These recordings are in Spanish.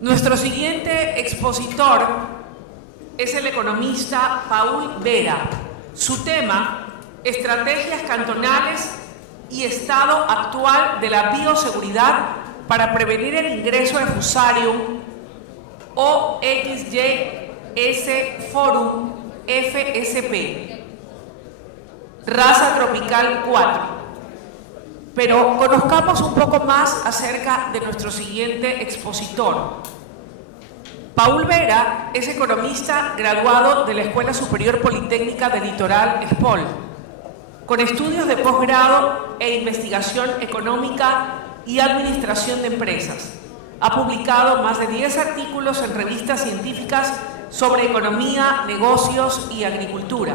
Nuestro siguiente expositor es el economista Paul Vera. Su tema, estrategias cantonales y estado actual de la bioseguridad para prevenir el ingreso de Fusarium OXY-S Forum FSP, raza tropical 4. Pero conozcamos un poco más acerca de nuestro siguiente expositor. Paul Vera es economista graduado de la Escuela Superior Politécnica del Litoral ESPOL, con estudios de posgrado e investigación económica y administración de empresas. Ha publicado más de 10 artículos en revistas científicas sobre economía, negocios y agricultura.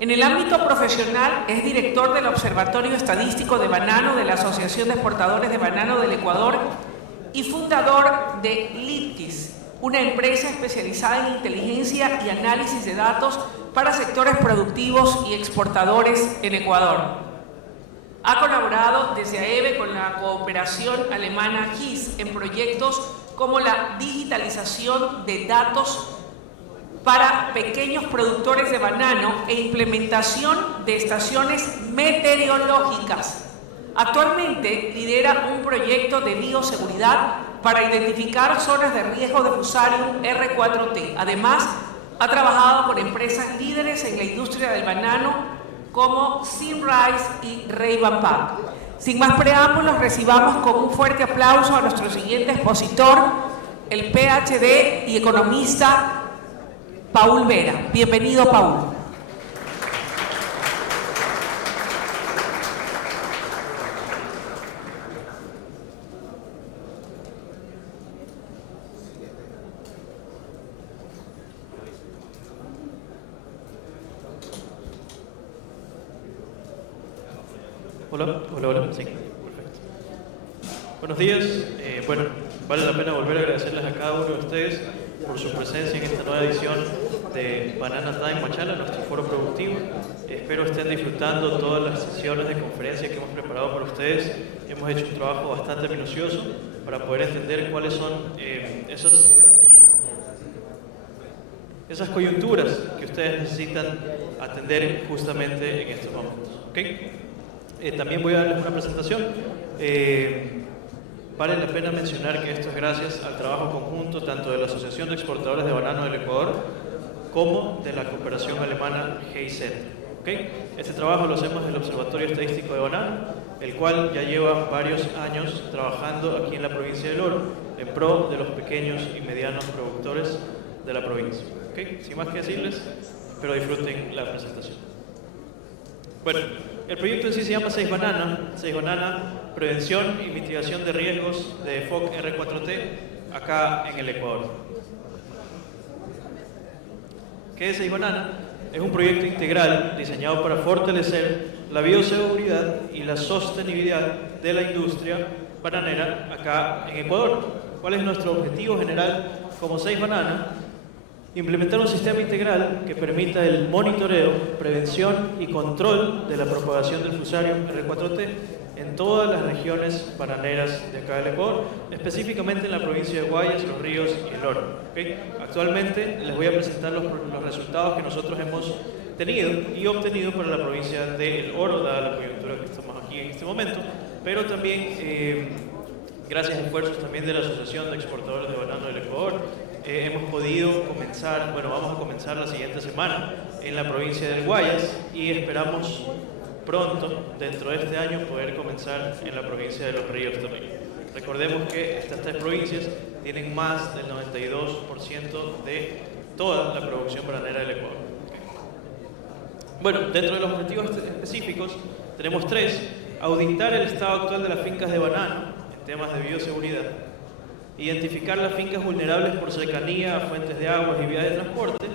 En el ámbito profesional es director del Observatorio Estadístico de Banano de la Asociación de Exportadores de Banano del Ecuador y fundador de Litkis, una empresa especializada en inteligencia y análisis de datos para sectores productivos y exportadores en Ecuador. Ha colaborado desde AEBE con la cooperación alemana GIS en proyectos como la digitalización de datos para pequeños productores de banano e implementación de estaciones meteorológicas. Actualmente lidera un proyecto de bioseguridad para identificar zonas de riesgo de Fusarium R4T. Además, ha trabajado con empresas líderes en la industria del banano como Simrise y Ray-Ban Pack. Sin más preámbulos, recibamos con un fuerte aplauso a nuestro siguiente expositor, el PhD y economista Paul Vera. Bienvenido, Paul. Hola, sí, perfecto. Buenos días. Bueno, vale la pena volver a agradecerles a cada uno de ustedes por su presencia en esta nueva edición de Banana Time Machala, nuestro foro productivo. Espero estén disfrutando todas las sesiones de conferencia que hemos preparado para ustedes. Hemos hecho un trabajo bastante minucioso para poder entender cuáles son esas coyunturas que ustedes necesitan atender justamente en estos momentos. ¿Okay? También voy a darles una presentación. Vale la pena mencionar que esto es gracias al trabajo conjunto tanto de la Asociación de Exportadores de Banano del Ecuador como de la cooperación alemana GIZ. ¿Okay? Este trabajo lo hacemos en el Observatorio Estadístico de Banano, el cual ya lleva varios años trabajando aquí en la provincia del Oro en pro de los pequeños y medianos productores de la provincia. ¿Okay? Sin más que decirles, espero disfruten la presentación. Bueno, el proyecto en sí se llama 6 Banana, Prevención y Mitigación de Riesgos de FOC R4T, acá en el Ecuador. ¿Qué es 6 Banana? Es un proyecto integral diseñado para fortalecer la bioseguridad y la sostenibilidad de la industria bananera acá en Ecuador. ¿Cuál es nuestro objetivo general como 6 Banana? Implementar un sistema integral que permita el monitoreo, prevención y control de la propagación del Fusarium R4T en todas las regiones bananeras de acá del Ecuador, específicamente en la provincia de Guayas, Los Ríos y El Oro. ¿Okay? Actualmente les voy a presentar los resultados que nosotros hemos tenido y obtenido para la provincia de El Oro, dada la coyuntura que estamos aquí en este momento, pero también gracias a esfuerzos también de la Asociación de Exportadores de Banano del Ecuador, hemos podido comenzar, vamos a comenzar la siguiente semana en la provincia del Guayas y esperamos pronto, dentro de este año, poder comenzar en la provincia de Los Ríos también. Recordemos que estas 3 provincias tienen más del 92% de toda la producción bananera del Ecuador. Bueno, dentro de los objetivos específicos tenemos 3: auditar el estado actual de las fincas de banano en temas de bioseguridad, identificar las fincas vulnerables por cercanía a fuentes de aguas y vías de transporte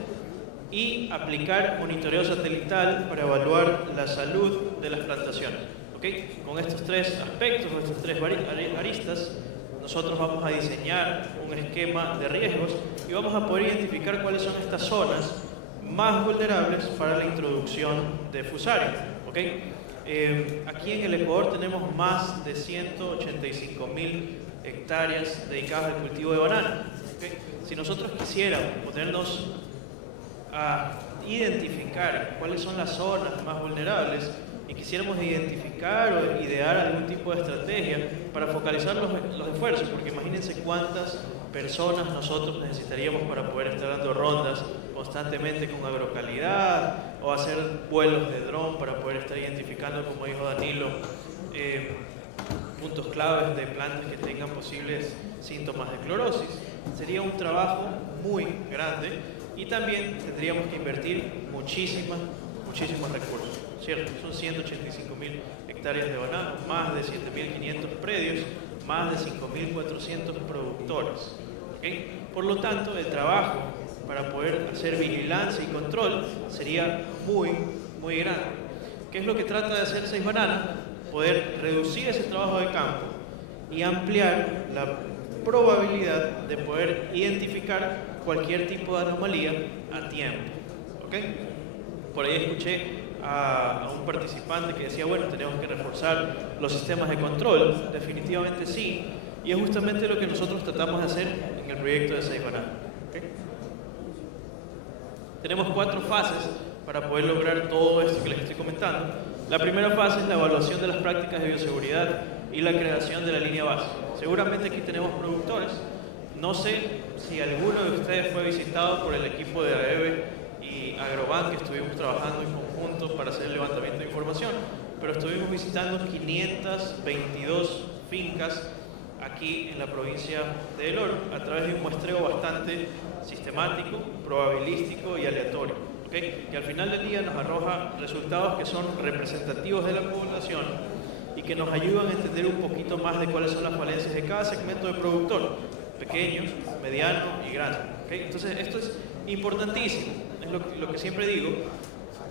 y aplicar monitoreo satelital para evaluar la salud de las plantaciones. ¿Okay? Con estos 3 aspectos, estos 3 aristas, nosotros vamos a diseñar un esquema de riesgos y vamos a poder identificar cuáles son estas zonas más vulnerables para la introducción de Fusarium. ¿Okay? Aquí en el Ecuador tenemos más de 185.000 hectáreas dedicadas al cultivo de banana. ¿Okay? Si nosotros quisiéramos ponernos a identificar cuáles son las zonas más vulnerables y quisiéramos identificar o idear algún tipo de estrategia para focalizar los esfuerzos, porque imagínense cuántas personas nosotros necesitaríamos para poder estar dando rondas constantemente con agrocalidad o hacer vuelos de dron para poder estar identificando, como dijo Danilo, puntos claves de plantas que tengan posibles síntomas de clorosis. Sería un trabajo muy grande y también tendríamos que invertir muchísimos recursos, ¿cierto? Son 185.000 hectáreas de banano, más de 7.500 predios, más de 5.400 productores. ¿Okay? Por lo tanto, el trabajo para poder hacer vigilancia y control sería muy grande. ¿Qué es lo que trata de hacer 6Banana? Poder reducir ese trabajo de campo y ampliar la probabilidad de poder identificar cualquier tipo de anomalía a tiempo. ¿Okay? Por ahí escuché a un participante que decía, bueno, tenemos que reforzar los sistemas de control. Definitivamente sí, y es justamente lo que nosotros tratamos de hacer en el proyecto de 6Banana. ¿Okay? Tenemos 4 fases para poder lograr todo esto que les estoy comentando. La primera fase es la evaluación de las prácticas de bioseguridad y la creación de la línea base. Seguramente aquí tenemos productores. No sé si alguno de ustedes fue visitado por el equipo de AEBE y Agrobank, que estuvimos trabajando en conjunto para hacer el levantamiento de información, pero estuvimos visitando 522 fincas aquí en la provincia de El Oro a través de un muestreo bastante sistemático, probabilístico y aleatorio, ¿okay? Que al final del día nos arroja resultados que son representativos de la población y que nos ayudan a entender un poquito más de cuáles son las falencias de cada segmento de productor, pequeño, mediano y grande. ¿Okay? Entonces esto es importantísimo, es lo que siempre digo.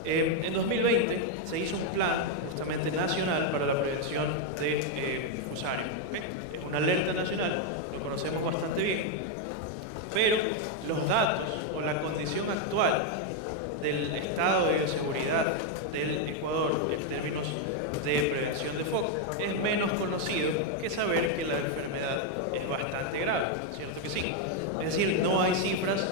En 2020 se hizo un plan justamente nacional para la prevención de fusarium. ¿Okay? Es una alerta nacional, lo conocemos bastante bien, pero los datos o la condición actual del estado de bioseguridad del Ecuador en términos de prevención de foco es menos conocido que saber que la enfermedad es bastante grave, ¿cierto que sí? Es decir, no hay cifras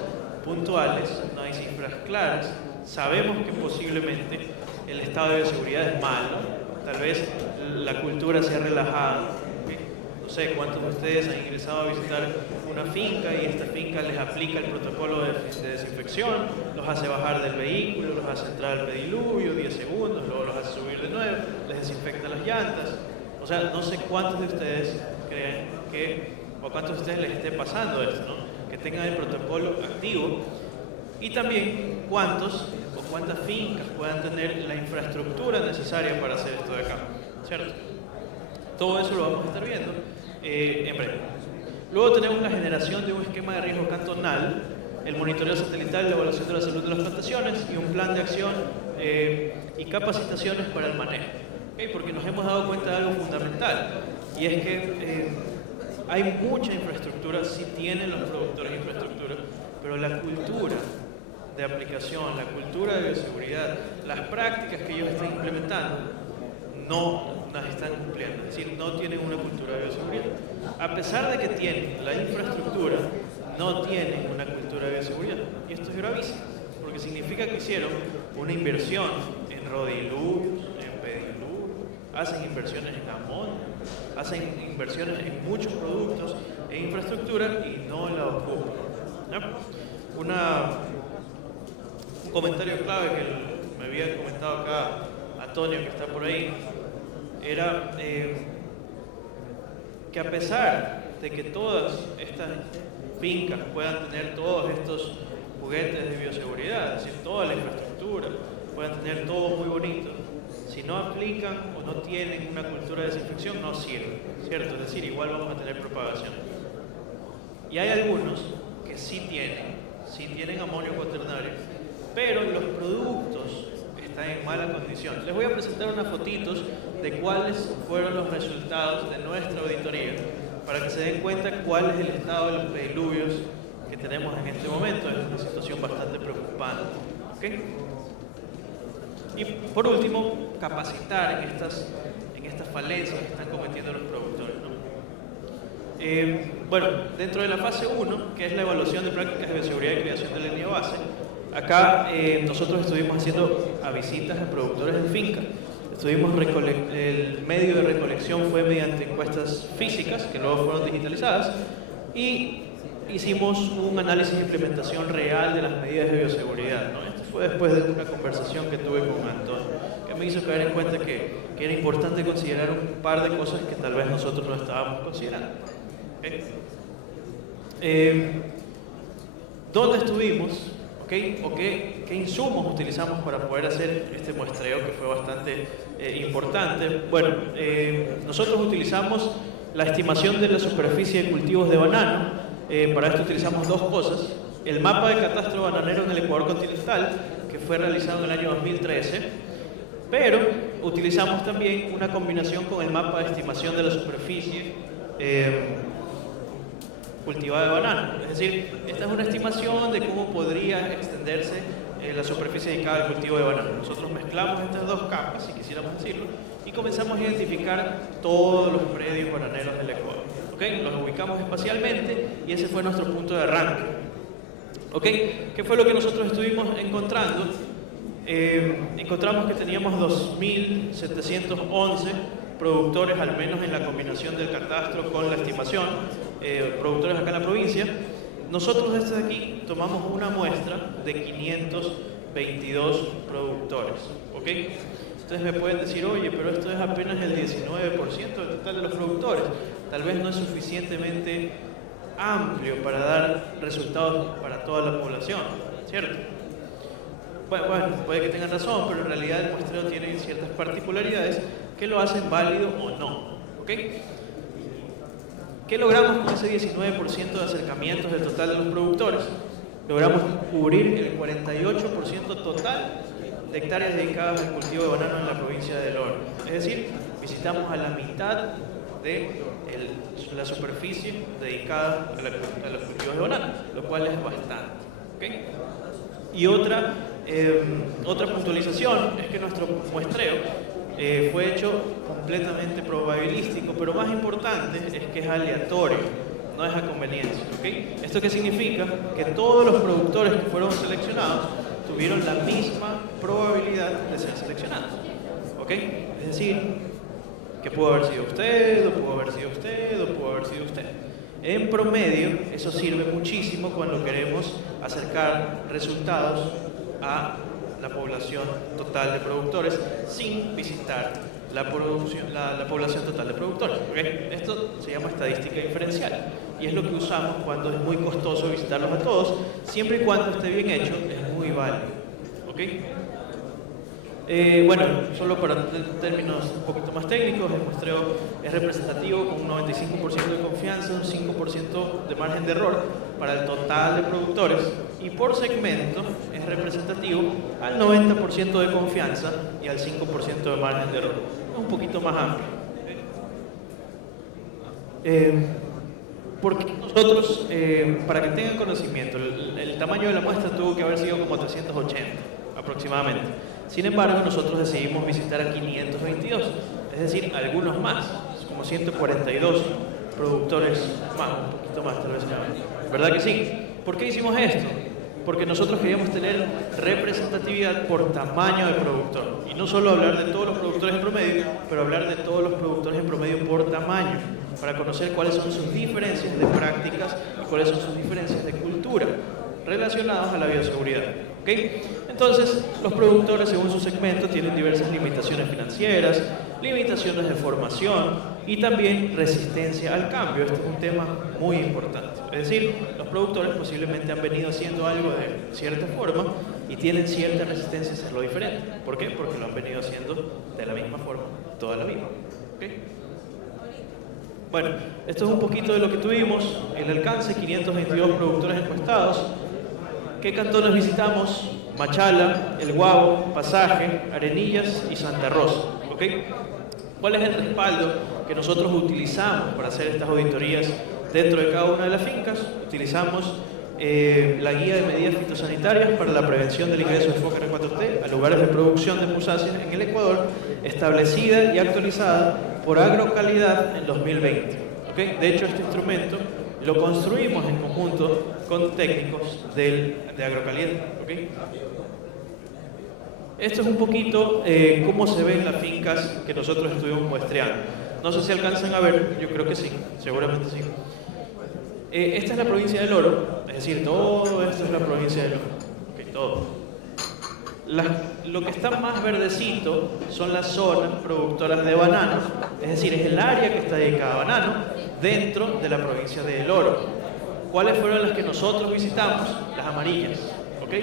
puntuales, no hay cifras claras. Sabemos que posiblemente el estado de bioseguridad es malo, tal vez la cultura se ha relajado. ¿Okay? No sé cuántos de ustedes han ingresado a visitar una finca y esta finca les aplica el protocolo de desinfección, los hace bajar del vehículo, los hace entrar al pediluvio 10 segundos, luego los hace subir de nuevo, les desinfecta las llantas. O sea, no sé cuántos de ustedes creen que, o cuántos de ustedes les esté pasando esto, ¿no? Que tengan el protocolo activo. Y también cuántos o cuántas fincas puedan tener la infraestructura necesaria para hacer esto de acá, ¿cierto? Todo eso lo vamos a estar viendo en breve. Luego tenemos la generación de un esquema de riesgo cantonal, el monitoreo satelital y la evaluación de la salud de las plantaciones y un plan de acción y capacitaciones para el manejo. ¿Okay? Porque nos hemos dado cuenta de algo fundamental y es que hay mucha infraestructura, sí tienen los productores infraestructura, pero la cultura de aplicación, la cultura de bioseguridad, las prácticas que ellos están implementando no las están cumpliendo, es decir, no tienen una cultura de bioseguridad. A pesar de que tienen la infraestructura, no tienen una cultura de bioseguridad. Y esto es gravísimo, porque significa que hicieron una inversión en rodiluvios, en pediluvios, hacen inversiones en amonio, hacen inversiones en muchos productos, en infraestructura y no la ocupan. ¿No? Un comentario clave que me había comentado acá Antonio, que está por ahí, era que a pesar de que todas estas fincas puedan tener todos estos juguetes de bioseguridad, es decir, toda la infraestructura, puedan tener todo muy bonito, si no aplican o no tienen una cultura de desinfección, no sirve, ¿cierto? Es decir, igual vamos a tener propagación. Y hay algunos que sí tienen amonio cuaternario, pero los productos están en mala condición. Les voy a presentar unas fotitos de cuáles fueron los resultados de nuestra auditoría para que se den cuenta cuál es el estado de los pediluvios que tenemos en este momento. Es una situación bastante preocupante. ¿Okay? Y por último, capacitar en estas falencias que están cometiendo los productores, ¿no? Bueno, dentro de la fase 1, que es la evaluación de prácticas de bioseguridad y creación de la línea base, acá nosotros estuvimos haciendo visitas a productores de finca. El medio de recolección fue mediante encuestas físicas, que luego fueron digitalizadas, y hicimos un análisis de implementación real de las medidas de bioseguridad, ¿no? Esto fue después de una conversación que tuve con Antonio, que me hizo caer en cuenta que era importante considerar un par de cosas que tal vez nosotros no estábamos considerando. ¿Okay? ¿Dónde estuvimos? ¿Okay? ¿O qué insumos utilizamos para poder hacer este muestreo que fue bastante importante? Bueno, nosotros utilizamos la estimación de la superficie de cultivos de banano. Para esto utilizamos dos cosas: el mapa de catastro bananero en el Ecuador continental, que fue realizado en el año 2013, pero utilizamos también una combinación con el mapa de estimación de la superficie cultivada de banano. Es decir, esta es una estimación de cómo podría extenderse la superficie dedicada al cultivo de banano. Nosotros mezclamos estas dos capas, si quisiéramos decirlo, y comenzamos a identificar todos los predios bananeros del Ecuador. ¿Okay? Los ubicamos espacialmente y ese fue nuestro punto de arranque. ¿Okay? ¿Qué fue lo que nosotros estuvimos encontrando? Encontramos que teníamos 2.711 productores, al menos en la combinación del catastro con la estimación, productores acá en la provincia. Nosotros desde aquí tomamos una muestra de 522 productores. ¿Okay? Ustedes me pueden decir, oye, pero esto es apenas el 19% del total de los productores. Tal vez no es suficientemente amplio para dar resultados para toda la población, ¿cierto? Bueno, puede que tengan razón, pero en realidad el muestreo tiene ciertas particularidades que lo hacen válido o no. ¿Okay? ¿Qué logramos con ese 19% de acercamientos del total de los productores? Logramos cubrir el 48% total de hectáreas dedicadas al cultivo de banano en la provincia de Loja. Es decir, visitamos a la mitad de la superficie dedicada a los cultivos de banano, lo cual es bastante. ¿Okay? Y otra puntualización es que nuestro muestreo fue hecho completamente probabilístico, pero más importante es que es aleatorio, no es a conveniencia. ¿Okay? ¿Esto qué significa? Que todos los productores que fueron seleccionados tuvieron la misma probabilidad de ser seleccionados. ¿Okay? Es decir, que pudo haber sido usted, o pudo haber sido usted, o pudo haber sido usted. En promedio, eso sirve muchísimo cuando queremos acercar resultados a la población total de productores sin visitar la población total de productores. ¿Okay? Esto se llama estadística diferencial y es lo que usamos cuando es muy costoso visitarlos a todos, siempre y cuando esté bien hecho, es muy válido. ¿Okay? Bueno, solo para términos un poquito más técnicos, el muestreo es representativo con un 95% de confianza, un 5% de margen de error para el total de productores, y por segmento es representativo al 90% de confianza y al 5% de margen de error. Es un poquito más amplio. Porque nosotros, para que tengan conocimiento, el tamaño de la muestra tuvo que haber sido como 380 aproximadamente. Sin embargo, nosotros decidimos visitar a 522, es decir, algunos más, como 142 productores más, un poquito más tal vez. ¿Verdad que sí? ¿Por qué hicimos esto? Porque nosotros queríamos tener representatividad por tamaño de productor. Y no solo hablar de todos los productores en promedio, pero hablar de todos los productores en promedio por tamaño, para conocer cuáles son sus diferencias de prácticas y cuáles son sus diferencias de cultura relacionadas a la bioseguridad. ¿Okay? Entonces, los productores, según su segmento, tienen diversas limitaciones financieras, limitaciones de formación y también resistencia al cambio. Este es un tema muy importante. Es decir, los productores posiblemente han venido haciendo algo de cierta forma y tienen cierta resistencia a hacerlo diferente. ¿Por qué? Porque lo han venido haciendo de la misma forma toda la vida. ¿Okay? Bueno, esto es un poquito de lo que tuvimos. El alcance, 522 productores encuestados. ¿Qué cantones visitamos? Machala, El Guabo, Pasaje, Arenillas y Santa Rosa. ¿Okay? ¿Cuál es el respaldo que nosotros utilizamos para hacer estas auditorías dentro de cada una de las fincas? Utilizamos la guía de medidas fitosanitarias para la prevención del ingreso de foca R4T a lugares de producción de musáceas en el Ecuador, establecida y actualizada por Agrocalidad en 2020. ¿ok? De hecho, este instrumento lo construimos en conjunto con técnicos de agrocaliente, ¿ok? Esto es un poquito cómo se ven las fincas que nosotros estuvimos muestreando. No sé si alcanzan a ver, yo creo que sí, seguramente sí. Esta es la provincia del Oro, es decir, todo esto es la provincia del Oro, ¿ok? Todo. Lo que está más verdecito son las zonas productoras de bananos, es decir, es el área que está dedicada a banano dentro de la provincia de El Oro. ¿Cuáles fueron las que nosotros visitamos? Las amarillas, ¿ok?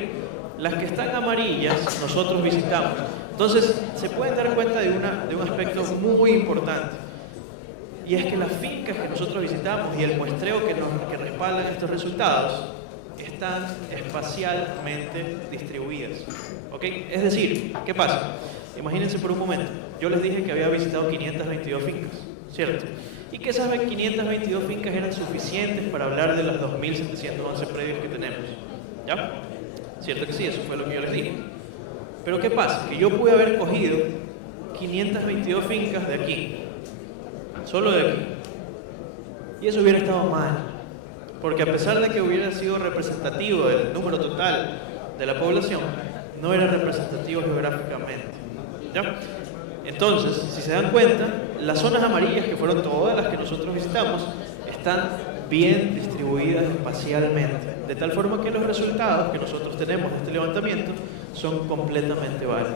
Las que están amarillas nosotros visitamos. Entonces, se pueden dar cuenta de un aspecto muy importante. Y es que las fincas que nosotros visitamos y el muestreo que respaldan estos resultados están espacialmente distribuidas, ¿ok? Es decir, ¿qué pasa? Imagínense por un momento, yo les dije que había visitado 522 fincas, ¿cierto? Y que esas 522 fincas eran suficientes para hablar de las 2.711 predios que tenemos, ¿ya? ¿Cierto que sí? Eso fue lo que yo les dije. Pero ¿qué pasa? Que yo pude haber cogido 522 fincas de aquí, solo de aquí, y eso hubiera estado mal. Porque a pesar de que hubiera sido representativo del número total de la población, no era representativo geográficamente, ¿ya? Entonces, si se dan cuenta, las zonas amarillas, que fueron todas las que nosotros visitamos, están bien distribuidas espacialmente, de tal forma que los resultados que nosotros tenemos de este levantamiento son completamente válidos,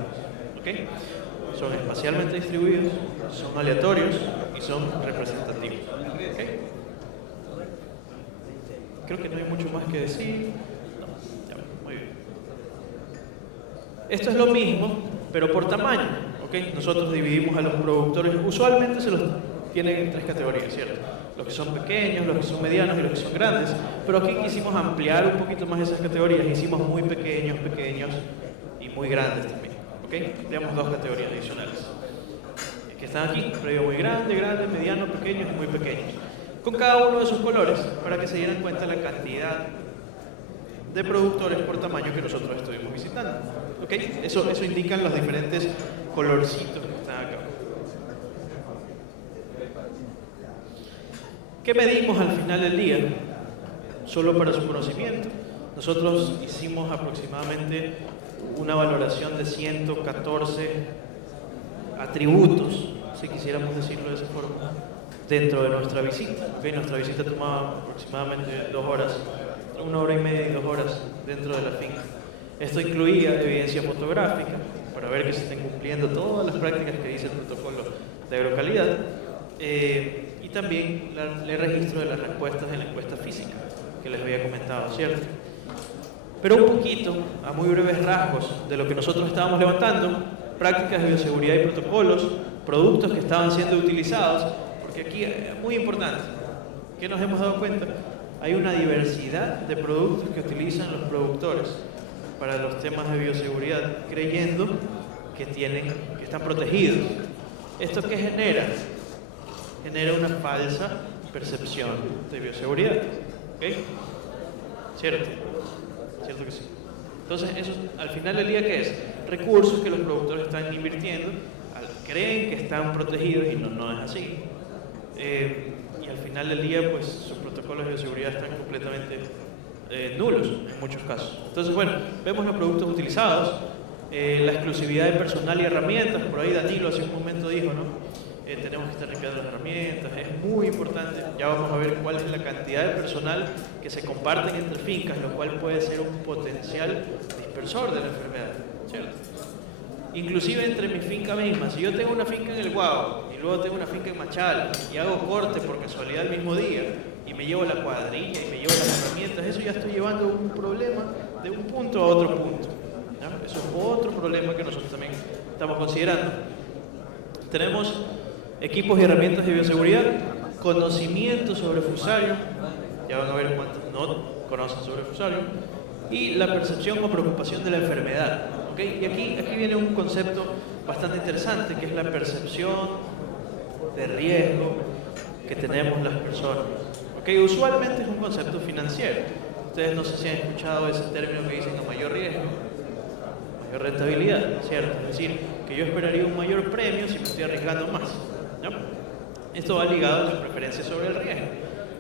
¿ok? Son espacialmente distribuidos, son aleatorios y son representativos, ¿ok? Creo que no hay mucho más que decir. No, ya, muy bien. Esto es lo mismo, pero por tamaño, ¿ok? Nosotros dividimos a los productores, usualmente se los tienen en 3 categorías, ¿cierto? Los que son pequeños, los que son medianos y los que son grandes, pero aquí quisimos ampliar un poquito más esas categorías, hicimos muy pequeños, pequeños y muy grandes también, ¿ok? Tenemos 2 categorías adicionales, que están aquí, predio muy grande, grande, mediano, pequeños y muy pequeños, con cada uno de sus colores, para que se dieran cuenta de la cantidad de productores por tamaño que nosotros estuvimos visitando, ¿ok? Eso indican los diferentes colorcitos que están acá. ¿Qué medimos al final del día? Solo para su conocimiento, nosotros hicimos aproximadamente una valoración de 114 atributos, si quisiéramos decirlo de esa forma, dentro de nuestra visita. ¿Okay? Nuestra visita tomaba aproximadamente 2 horas, 1 hora y media y 2 horas dentro de la finca. Esto incluía evidencia fotográfica para ver que se estén cumpliendo todas las prácticas que dice el protocolo de agrocalidad, y también el registro de las respuestas de la encuesta física que les había comentado, ¿cierto? Pero un poquito, a muy breves rasgos, de lo que nosotros estábamos levantando: prácticas de bioseguridad y protocolos, productos que estaban siendo utilizados, porque aquí es muy importante, ¿qué nos hemos dado cuenta? Hay una diversidad de productos que utilizan los productores para los temas de bioseguridad, creyendo que están protegidos. ¿Esto qué genera? Genera una falsa percepción de bioseguridad, ¿ok? ¿Cierto? ¿Cierto que sí? Entonces, eso al final del día, ¿qué es? Recursos que los productores están invirtiendo, creen que están protegidos y no es así. Y al final del día, pues sus protocolos de bioseguridad están completamente nulos en muchos casos. Entonces, bueno, vemos los productos utilizados, la exclusividad de personal y herramientas. Por ahí Danilo hace un momento dijo, ¿no? Tenemos que estar limpiando las herramientas, es muy importante. Ya vamos a ver cuál es la cantidad de personal que se comparten entre fincas, lo cual puede ser un potencial dispersor de la enfermedad, ¿cierto? Inclusive entre mi finca misma, si yo tengo una finca en el Guavo y luego tengo una finca en Machala y hago corte por casualidad el mismo día y me llevo la cuadrilla y me llevo las herramientas, eso ya estoy llevando un problema de un punto a otro punto, ¿ya? Eso es otro problema que nosotros también estamos considerando. Tenemos equipos y herramientas de bioseguridad, conocimiento sobre fusario, ya van a ver cuántos no conocen sobre fusario, y la percepción o preocupación de la enfermedad, ¿ok? Y aquí viene un concepto bastante interesante, que es la percepción de riesgo que tenemos las personas, ¿ok? Usualmente es un concepto financiero. Ustedes no sé si han escuchado ese término que dicen a mayor riesgo, mayor rentabilidad, ¿cierto? Es decir, que yo esperaría un mayor premio si me estoy arriesgando más, ¿no? Esto va ligado a las preferencias sobre el riesgo.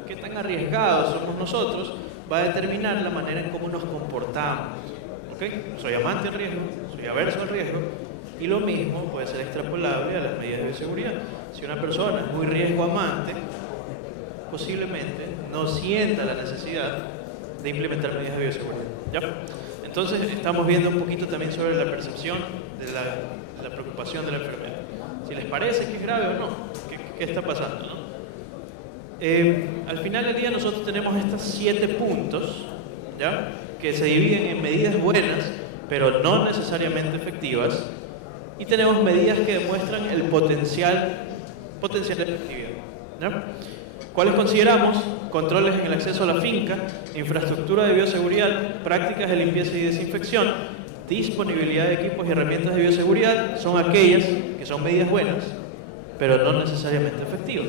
Qué tan arriesgados somos nosotros va a determinar la manera en cómo nos comportamos. ¿Okay? Soy amante del riesgo, soy averso al riesgo, y lo mismo puede ser extrapolable a las medidas de bioseguridad. Si una persona es muy riesgo amante, posiblemente no sienta la necesidad de implementar medidas de bioseguridad. ¿Ya? Entonces estamos viendo un poquito también sobre la percepción de la preocupación de la enfermedad. Si les parece que es grave o no, qué está pasando, ¿no? Al final del día nosotros tenemos estos 7 puntos, ¿ya? Que se dividen en medidas buenas, pero no necesariamente efectivas, y tenemos medidas que demuestran el potencial de efectividad, ¿ya? ¿Cuáles consideramos? Controles en el acceso a la finca, infraestructura de bioseguridad, prácticas de limpieza y desinfección, disponibilidad de equipos y herramientas de bioseguridad. Son aquellas que son medidas buenas, pero no necesariamente efectivas.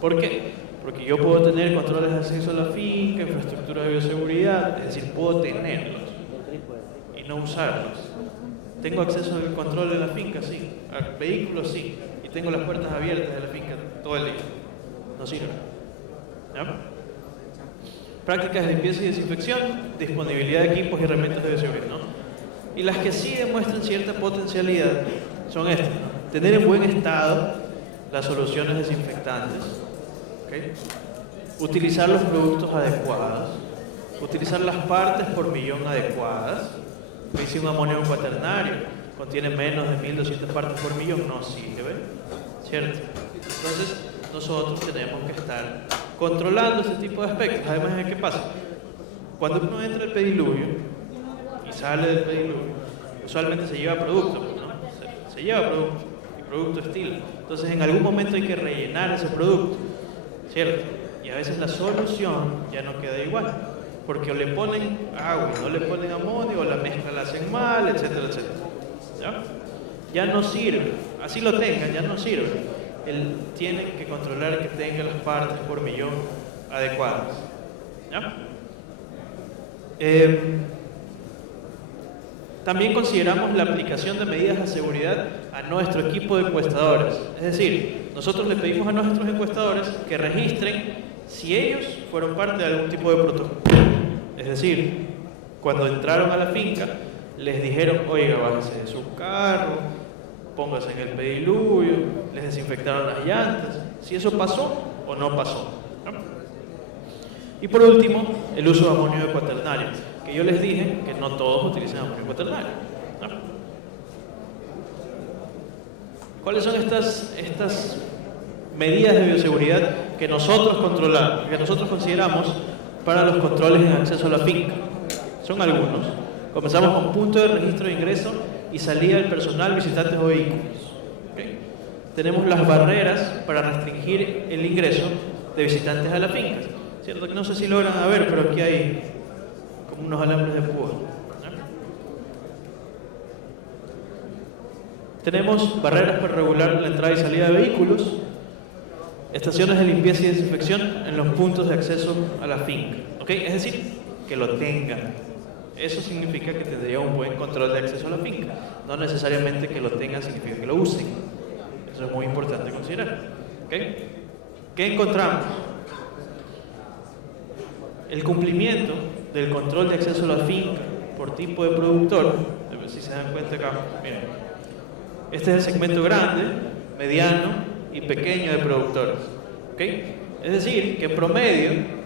¿Por qué? Porque yo puedo tener controles de acceso a la finca, infraestructura de bioseguridad, es decir, puedo tenerlos y no usarlos. ¿Tengo acceso al control de la finca? Sí. ¿Al vehículo? Sí. Y tengo las puertas abiertas de la finca todo el día. No sirve. ¿Ya? Prácticas de limpieza y desinfección, disponibilidad de equipos y herramientas de bioseguridad, ¿no? Y las que sí demuestran cierta potencialidad son estas, ¿no? Tener en buen estado las soluciones desinfectantes, ¿okay? Utilizar los productos adecuados, utilizar las partes por millón adecuadas. Si un amonio cuaternario contiene menos de 1200 partes por millón, no sirve, ¿cierto? Entonces nosotros tenemos que estar controlando este tipo de aspectos. Además, ¿qué pasa? Cuando uno entra al pediluvio y sale del pediluvio, usualmente se lleva producto, ¿no? Se lleva producto, y producto estilo. Entonces en algún momento hay que rellenar ese producto, ¿cierto? Y a veces la solución ya no queda igual, porque o le ponen agua y no le ponen amonio, o la mezcla la hacen mal, etcétera, etcétera. ¿Ya? Ya no sirve, así lo tengan, ya no sirve. Él tiene que controlar que tenga las partes por millón adecuadas. ¿Ya? También consideramos la aplicación de medidas de seguridad a nuestro equipo de encuestadores. Es decir, nosotros le pedimos a nuestros encuestadores que registren si ellos fueron parte de algún tipo de protocolo. Es decir, cuando entraron a la finca, les dijeron, oiga, bájese de su carro, póngase en el pediluvio, les desinfectaron las llantas, si eso pasó o no pasó, ¿no? Y por último, el uso de amonio cuaternario, que yo les dije que no todos utilizan amonio cuaternario, ¿no? ¿Cuáles son estas medidas de bioseguridad que nosotros controlamos, que nosotros consideramos para los controles en acceso a la finca? Son algunos. Comenzamos con punto de registro de ingreso y salida del personal, visitantes o vehículos. ¿Okay? Tenemos las barreras para restringir el ingreso de visitantes a la finca. Cierto que no sé si logran ver, pero aquí hay como unos alambres de púa, ¿no? Tenemos barreras para regular la entrada y salida de vehículos, estaciones de limpieza y desinfección en los puntos de acceso a la finca. ¿Okay? Es decir, que lo tengan. Eso significa que tendría un buen control de acceso a la finca. No necesariamente que lo tengan significa que lo usen. Eso es muy importante considerar. ¿Okay? ¿Qué encontramos? El cumplimiento del control de acceso a la finca por tipo de productor. A ver si se dan cuenta acá. Miren. Este es el segmento grande, mediano y pequeño de productores. ¿Okay? Es decir, que en promedio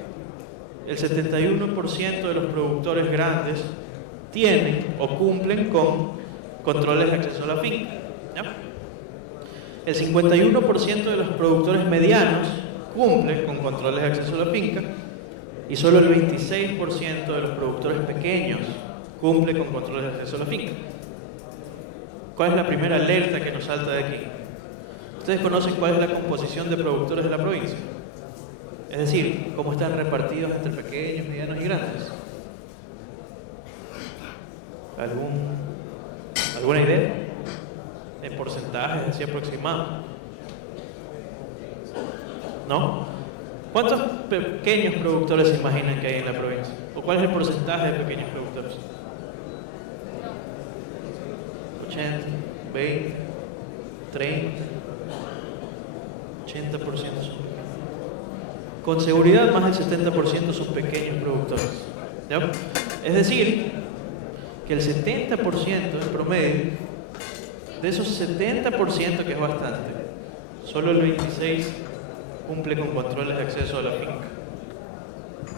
el 71% de los productores grandes tienen o cumplen con controles de acceso a la finca, ¿ya? El 51% de los productores medianos cumplen con controles de acceso a la finca y solo el 26% de los productores pequeños cumple con controles de acceso a la finca. ¿Cuál es la primera alerta que nos salta de aquí? ¿Ustedes conocen cuál es la composición de productores de la provincia? Es decir, cómo están repartidos entre pequeños, medianos y grandes. ¿Alguna idea? ¿En porcentajes así aproximados? ¿No? ¿Cuántos pequeños productores se imaginan que hay en la provincia? ¿O cuál es el porcentaje de pequeños productores? 80, 20, 30, 80% son. Con seguridad, más del 70% son pequeños productores. ¿Ya? Es decir, que el 70% en promedio, de esos 70%, que es bastante, solo el 26% cumple con controles de acceso a la finca.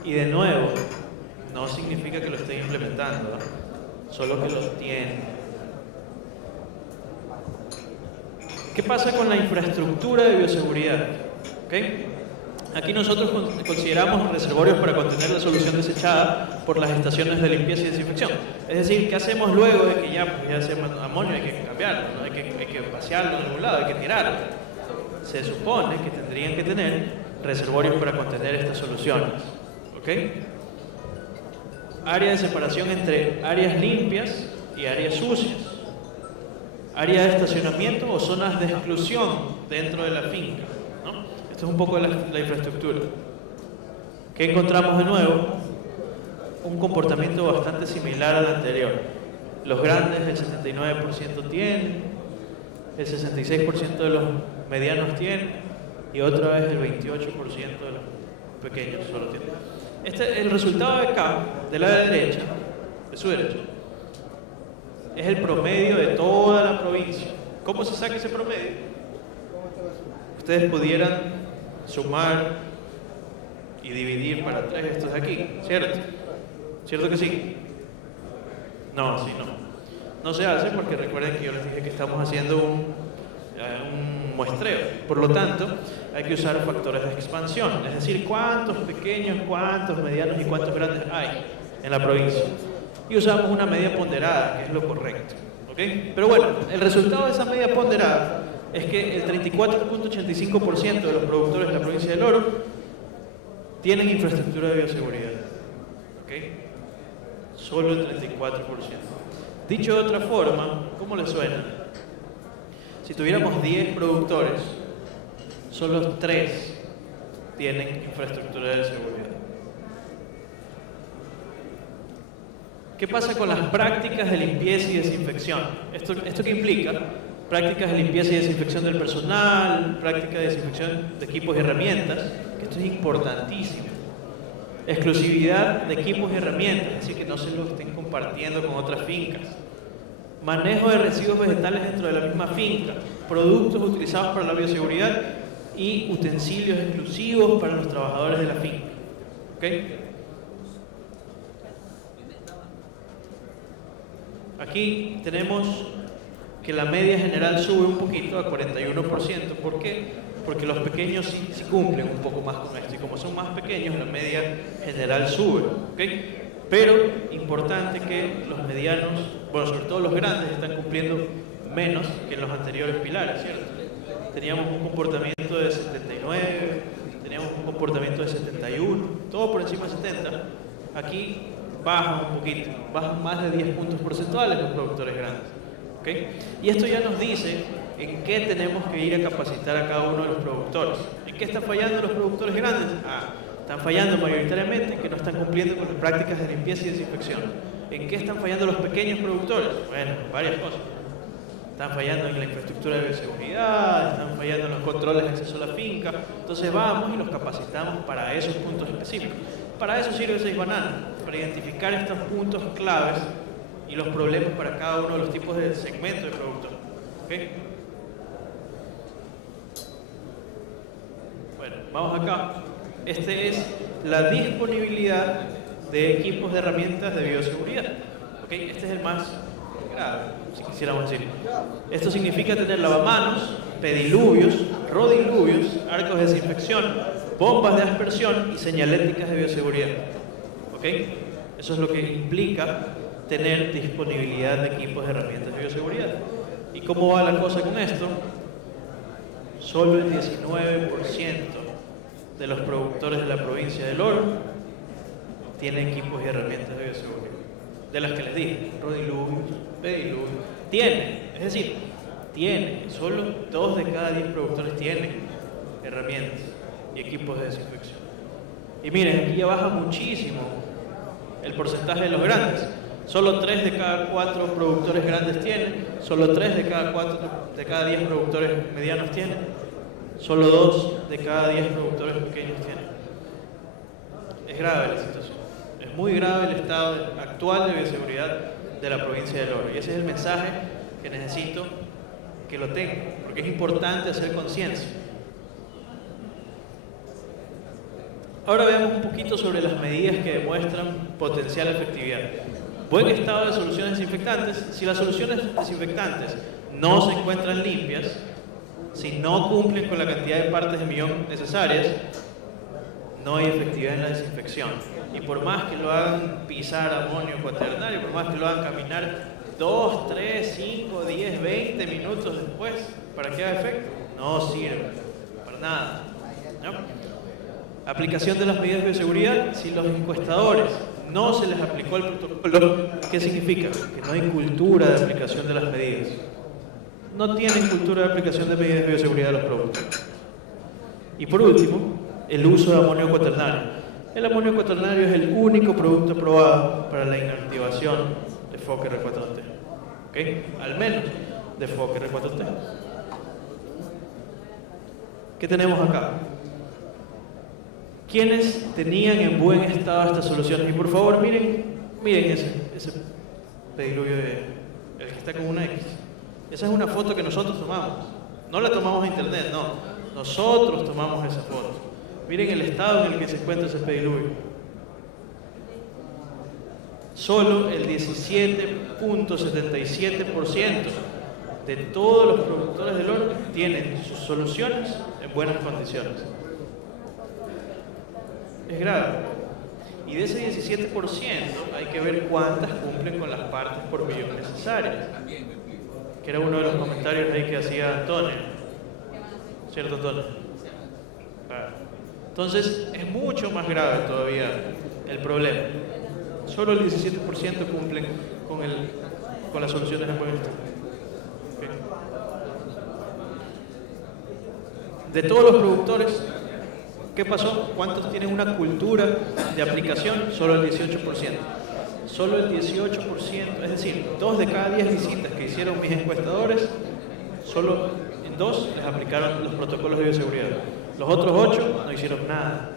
Y de nuevo, no significa que lo estén implementando, ¿no? Solo que lo tienen. ¿Qué pasa con la infraestructura de bioseguridad? ¿Okay? Aquí nosotros consideramos reservorios para contener la solución desechada por las estaciones de limpieza y desinfección. Es decir, ¿qué hacemos luego de que ya hacemos amonio? Hay que cambiarlo, ¿no? hay que vaciarlo de algún lado, hay que tirarlo. Se supone que tendrían que tener reservorios para contener estas soluciones. ¿Ok? Área de separación entre áreas limpias y áreas sucias. Área de estacionamiento o zonas de exclusión dentro de la finca. Esto es un poco de la infraestructura. ¿Qué encontramos de nuevo? Un comportamiento bastante similar al anterior. Los grandes, el 79% tienen, el 66% de los medianos tienen y otra vez el 28% de los pequeños solo tienen. El resultado de acá, de la derecha, de su derecha, es el promedio de toda la provincia. ¿Cómo se saca ese promedio? Ustedes pudieran sumar y dividir para 3 estos de aquí, ¿cierto? ¿Cierto que sí? No, sí, no. No se hace porque recuerden que yo les dije que estamos haciendo un muestreo. Por lo tanto, hay que usar factores de expansión, es decir, cuántos pequeños, cuántos medianos y cuántos grandes hay en la provincia. Y usamos una media ponderada, que es lo correcto. ¿Okay? Pero bueno, el resultado de esa media ponderada es que el 34.85% de los productores de la provincia del Oro tienen infraestructura de bioseguridad. ¿Okay? Solo el 34%. Dicho de otra forma, ¿cómo les suena? Si tuviéramos 10 productores, solo 3 tienen infraestructura de seguridad. ¿Qué pasa con las prácticas de limpieza y desinfección? ¿Esto qué implica? Prácticas de limpieza y desinfección del personal, prácticas de desinfección de equipos y herramientas, que esto es importantísimo. Exclusividad de equipos y herramientas, es decir, que no se lo estén compartiendo con otras fincas. Manejo de residuos vegetales dentro de la misma finca, productos utilizados para la bioseguridad y utensilios exclusivos para los trabajadores de la finca. ¿Okay? Aquí tenemos que la media general sube un poquito a 41%. ¿Por qué? Porque los pequeños sí cumplen un poco más con esto. Y como son más pequeños, la media general sube. ¿Okay? Pero importante que los medianos, bueno, sobre todo los grandes, están cumpliendo menos que en los anteriores pilares, ¿cierto? Teníamos un comportamiento de 79, teníamos un comportamiento de 71, todo por encima de 70. Aquí bajan un poquito, bajan más de 10 puntos porcentuales los productores grandes. ¿Okay? Y esto ya nos dice en qué tenemos que ir a capacitar a cada uno de los productores. ¿En qué están fallando los productores grandes? Están fallando mayoritariamente en que no están cumpliendo con las prácticas de limpieza y desinfección. ¿En qué están fallando los pequeños productores? Bueno, varias cosas. Están fallando en la infraestructura de bioseguridad, están fallando en los controles de acceso a la finca. Entonces vamos y los capacitamos para esos puntos específicos. Para eso sirve 6 Bananas, para identificar estos puntos claves y los problemas para cada uno de los tipos de segmentos de productor. ¿Okay? Bueno, vamos acá. Este es la disponibilidad de equipos de herramientas de bioseguridad. ¿Okay? Este es el más grave, si quisiéramos decirlo. Esto significa tener lavamanos, pediluvios, rodiluvios, arcos de desinfección, bombas de aspersión y señaléticas de bioseguridad. ¿Okay? Eso es lo que implica tener disponibilidad de equipos de herramientas de bioseguridad. ¿Y cómo va la cosa con esto? Solo el 19% de los productores de la provincia del Oro tienen equipos y herramientas de bioseguridad. De las que les dije, rodiluvios, pediluvios, tienen, es decir, tienen, solo 2 de cada 10 productores tienen herramientas y equipos de desinfección. Y miren, aquí ya baja muchísimo el porcentaje de los grandes. Solo 3 de cada 4 productores grandes tienen, solo 3 de cada 10 productores medianos tienen, Solo 2 de cada 10 productores pequeños tienen. Es grave la situación. Es muy grave el estado actual de bioseguridad de la provincia del Oro. Y ese es el mensaje que necesito que lo tengan, porque es importante hacer conciencia. Ahora veamos un poquito sobre las medidas que demuestran potencial efectividad. Buen estado de soluciones desinfectantes. Si las soluciones desinfectantes no se encuentran limpias, si no cumplen con la cantidad de partes de millón necesarias, no hay efectividad en la desinfección. Y por más que lo hagan pisar amonio cuaternario, por más que lo hagan caminar 2, 3, 5, 10, 20 minutos después, ¿para qué haga efecto? No sirve, para nada, ¿no? Aplicación de las medidas de bioseguridad. Si los encuestadores no se les aplicó el protocolo, ¿qué significa? Que no hay cultura de aplicación de las medidas. No tienen cultura de aplicación de medidas de bioseguridad de los productos. Y por último, el uso de amonio cuaternario. El amonio cuaternario es el único producto aprobado para la inactivación de Fokker R4T. ¿Ok? Al menos de Fokker R4T. ¿Qué tenemos acá? ¿Quiénes tenían en buen estado estas soluciones? Y por favor, miren ese pediluvio, el que está con una X. Esa es una foto que nosotros tomamos. No la tomamos en internet, no. Nosotros tomamos esa foto. Miren el estado en el que se encuentra ese pediluvio. Solo el 17.77% de todos los productores del oro tienen sus soluciones en buenas condiciones. Es grave. Y de ese 17% hay que ver cuántas cumplen con las partes por millón necesarias. Que era uno de los comentarios ahí que hacía Antonio. ¿Cierto, Antonio? Claro. Entonces, es mucho más grave todavía el problema. Solo el 17% cumplen con las soluciones en buen estado. ¿Okay? De todos los productores, ¿qué pasó? ¿Cuántos tienen una cultura de aplicación? Solo el 18%. Solo el 18%, es decir, 2 de cada 10 visitas que hicieron mis encuestadores, solo en 2 les aplicaron los protocolos de bioseguridad. Los otros 8 no hicieron nada.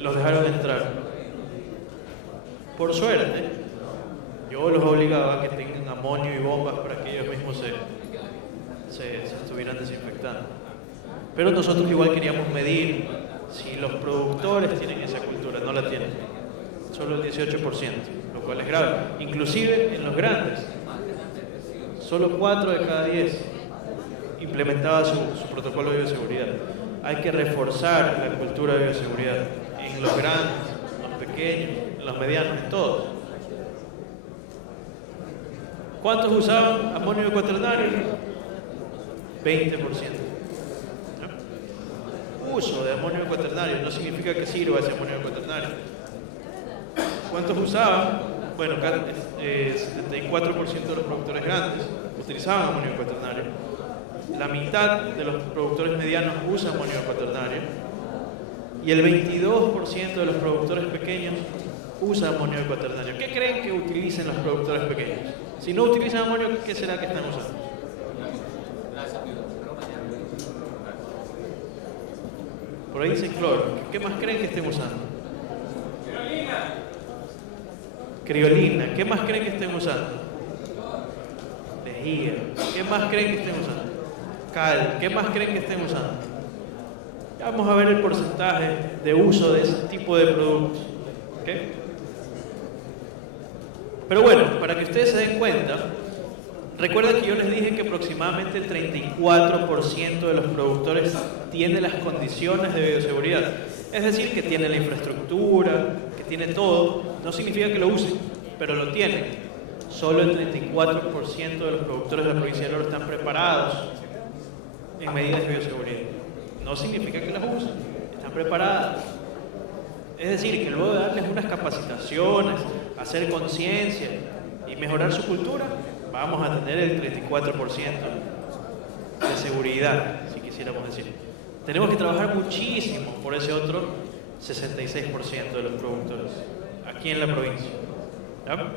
Los dejaron entrar. Por suerte, yo los obligaba a que tengan amonio y bombas para que ellos mismos se estuvieran desinfectando. Pero nosotros igual queríamos medir si los productores tienen esa cultura. No la tienen. Solo el 18%, lo cual es grave. Inclusive en los grandes, solo 4 de cada 10 implementaba su protocolo de bioseguridad. Hay que reforzar la cultura de bioseguridad en los grandes, en los pequeños, en los medianos, en todos. ¿Cuántos usaban amonio cuaternario? 20%. ¿No? Uso de amonio cuaternario no significa que sirva ese amonio cuaternario. ¿Cuántos usaban? Bueno, 74% de los productores grandes utilizaban amonio cuaternario. La mitad de los productores medianos usan amonio cuaternario. Y el 22% de los productores pequeños usan amonio cuaternario. ¿Qué creen que utilicen los productores pequeños? Si no utilizan amonio, ¿qué será que están usando? Por ahí dice cloro. ¿Qué más creen que estén usando? Criolina. ¿Qué más creen que estén usando? Lejía. ¿Qué más creen que estén usando? Cal. ¿Qué más creen que estén usando? Ya vamos a ver el porcentaje de uso de ese tipo de productos. ¿Okay? Pero bueno, para que ustedes se den cuenta, recuerden que yo les dije que aproximadamente el 34% de los productores tiene las condiciones de bioseguridad. Es decir, que tiene la infraestructura, que tiene todo. No significa que lo usen, pero lo tienen. Solo el 34% de los productores de la provincia del Oro están preparados en medidas de bioseguridad. No significa que las usen, están preparadas. Es decir, que luego de darles unas capacitaciones, hacer conciencia y mejorar su cultura, vamos a tener el 34% de seguridad, si quisiéramos decir. Tenemos que trabajar muchísimo por ese otro 66% de los productores aquí en la provincia. ¿Ya?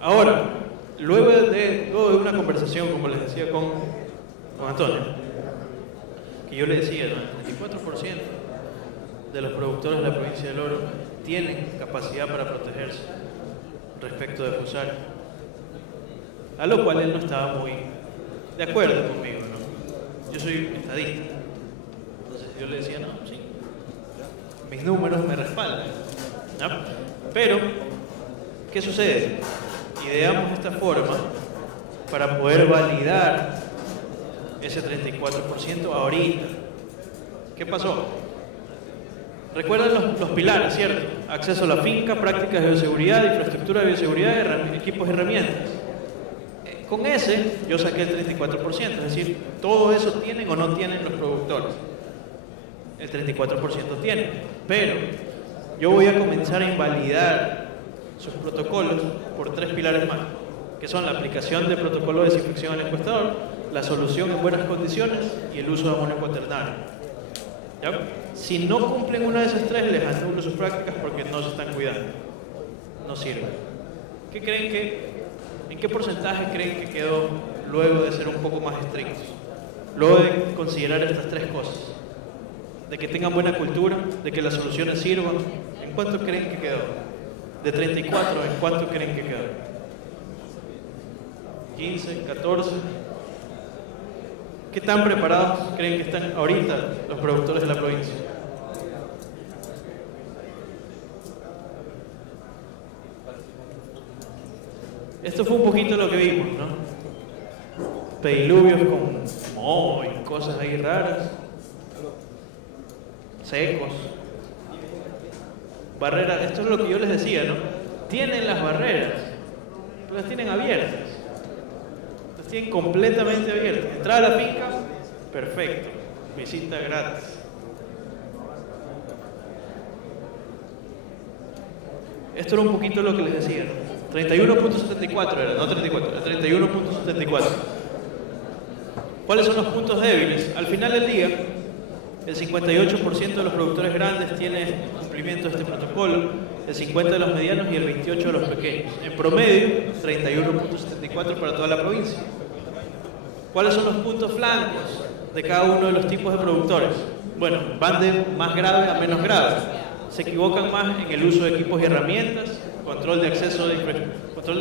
Ahora, luego de una conversación, como les decía, con Antonio, que yo le decía, ¿no? El 34% de los productores de la provincia del Oro tienen capacidad para protegerse respecto de FUSAR, a lo cual él no estaba muy de acuerdo conmigo, ¿no? Yo soy estadista, entonces yo le decía, no, sí, mis números me respaldan, ¿no? Pero, ¿qué sucede? Ideamos esta forma para poder validar ese 34% ahorita. ¿Qué pasó? Recuerdan los pilares, ¿cierto? Acceso a la finca, prácticas de bioseguridad, infraestructura de bioseguridad, equipos y herramientas. Con ese yo saqué el 34%, es decir, todo eso tienen o no tienen los productores. El 34% tienen, pero yo voy a comenzar a invalidar sus protocolos por 3 pilares más, que son la aplicación de protocolo de desinfección al encuestador, la solución en buenas condiciones y el uso de amonio cuaternario. ¿Ya? Si no cumplen una de esas 3, les anulo sus prácticas porque no se están cuidando. No sirve. ¿Qué creen en qué porcentaje creen que quedó luego de ser un poco más estrictos? Luego de considerar estas 3 cosas. De que tengan buena cultura, de que las soluciones sirvan. ¿En cuánto creen que quedó? De 34, ¿en cuánto creen que quedó? 15, 14. ¿Qué tan preparados creen que están ahorita los productores de la provincia? Esto fue un poquito lo que vimos, ¿no? Pediluvios con moho y cosas ahí raras, secos, barreras. Esto es lo que yo les decía, ¿no? Tienen las barreras, pero las tienen abiertas. Las tienen completamente abiertas. Entrada a la finca, perfecto. Visita gratis. Esto era un poquito lo que les decía, ¿no? 31.74 era, no 34, era 31.74. ¿Cuáles son los puntos débiles? Al final del día, el 58% de los productores grandes tiene cumplimiento de este protocolo, el 50% de los medianos y el 28% de los pequeños. En promedio, 31.74 para toda la provincia. ¿Cuáles son los puntos flancos de cada uno de los tipos de productores? Bueno, van de más grave a menos grave. Se equivocan más en el uso de equipos y herramientas, controles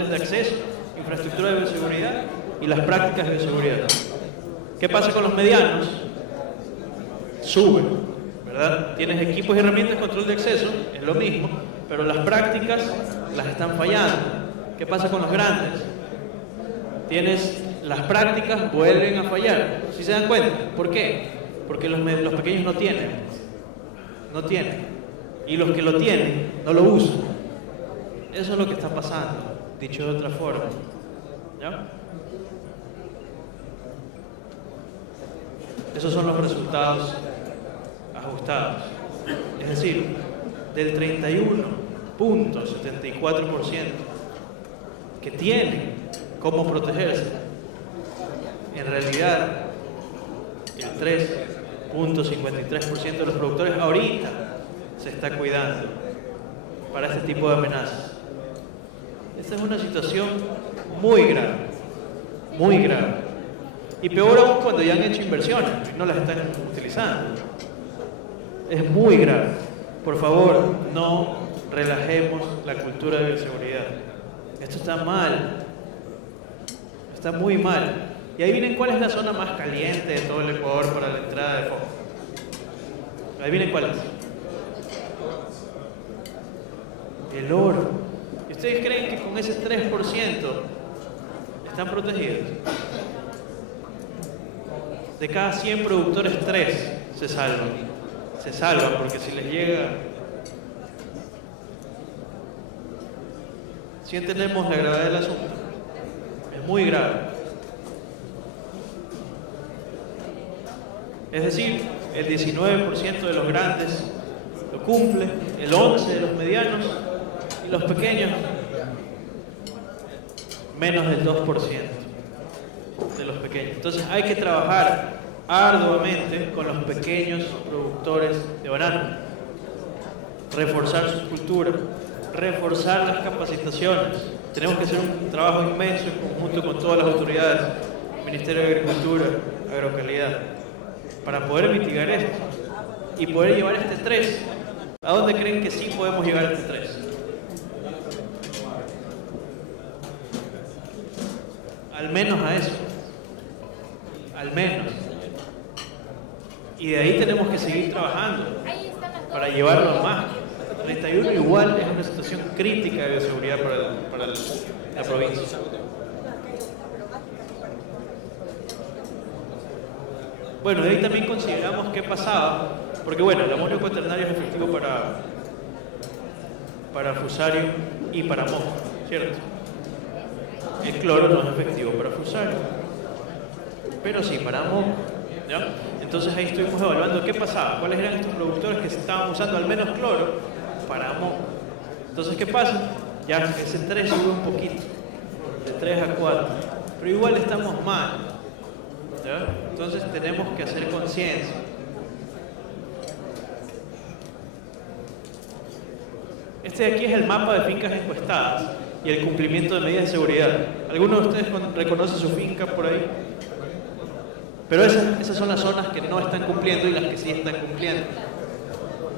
de acceso, infraestructura de bioseguridad y las prácticas de bioseguridad. ¿Qué pasa con los medianos? Suben, ¿verdad? Tienes equipos y herramientas, control de acceso, es lo mismo, pero las prácticas las están fallando. ¿Qué pasa con los grandes? Tienes las prácticas, vuelven a fallar. ¿Sí se dan cuenta? ¿Por qué? Porque los pequeños no tienen. No tienen. Y los que lo tienen, no lo usan. Eso es lo que está pasando, dicho de otra forma. ¿Ya? Esos son los resultados ajustados. Es decir, del 31.74% que tienen cómo protegerse, en realidad el 3.53% de los productores ahorita se está cuidando para este tipo de amenazas. Esta es una situación muy grave, muy grave. Y peor aún cuando ya han hecho inversiones y no las están utilizando. Es muy grave. Por favor, no relajemos la cultura de bioseguridad. Esto está mal. Está muy mal. Y ahí vienen cuál es la zona más caliente de todo el Ecuador para la entrada de foco. Ahí vienen cuál es. El oro. ¿Y ustedes creen que con ese 3% están protegidos? De cada 100 productores, 3 se salvan. Se salvan porque si les llega... Si entendemos la gravedad del asunto, es muy grave. Es decir, el 19% de los grandes lo cumple, el 11% de los medianos y los pequeños menos del 2% de los pequeños. Entonces hay que trabajar arduamente con los pequeños productores de banano, reforzar su cultura, reforzar las capacitaciones. Tenemos que hacer un trabajo inmenso en conjunto con todas las autoridades, Ministerio de Agricultura, Agrocalidad, para poder mitigar esto y poder llevar este 3. ¿A dónde creen que sí podemos llegar a este 3? Al menos a eso. Al menos. Y de ahí tenemos que seguir trabajando para llevarlo a más. 31 igual es una situación crítica de bioseguridad para la provincia. Bueno, de ahí también consideramos qué pasaba, porque bueno, el amonio cuaternario es efectivo para fusario y para moho, ¿cierto? El cloro no es efectivo para fusario, pero sí para moho, ¿ya? Entonces ahí estuvimos evaluando qué pasaba, cuáles eran estos productores que estaban usando al menos cloro para moho. Entonces, ¿qué pasa? Ya ese 3 sube un poquito, de 3 a 4, pero igual estamos mal, ¿ya? Entonces tenemos que hacer conciencia. Este de aquí es el mapa de fincas encuestadas y el cumplimiento de medidas de seguridad. ¿Alguno de ustedes reconoce su finca por ahí? Pero esas son las zonas que no están cumpliendo y las que sí están cumpliendo.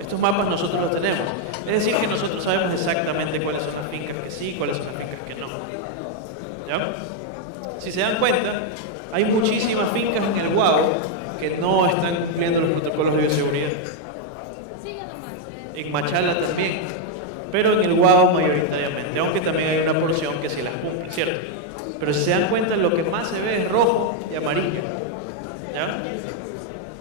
Estos mapas nosotros los tenemos. Es decir, que nosotros sabemos exactamente cuáles son las fincas que sí y cuáles son las fincas que no. ¿Ya? Si se dan cuenta, hay muchísimas fincas en el Guavo que no están cumpliendo los protocolos de bioseguridad. En Machala también, pero en el Guavo mayoritariamente, aunque también hay una porción que sí las cumple, ¿cierto? Pero si se dan cuenta, lo que más se ve es rojo y amarillo, ¿ya?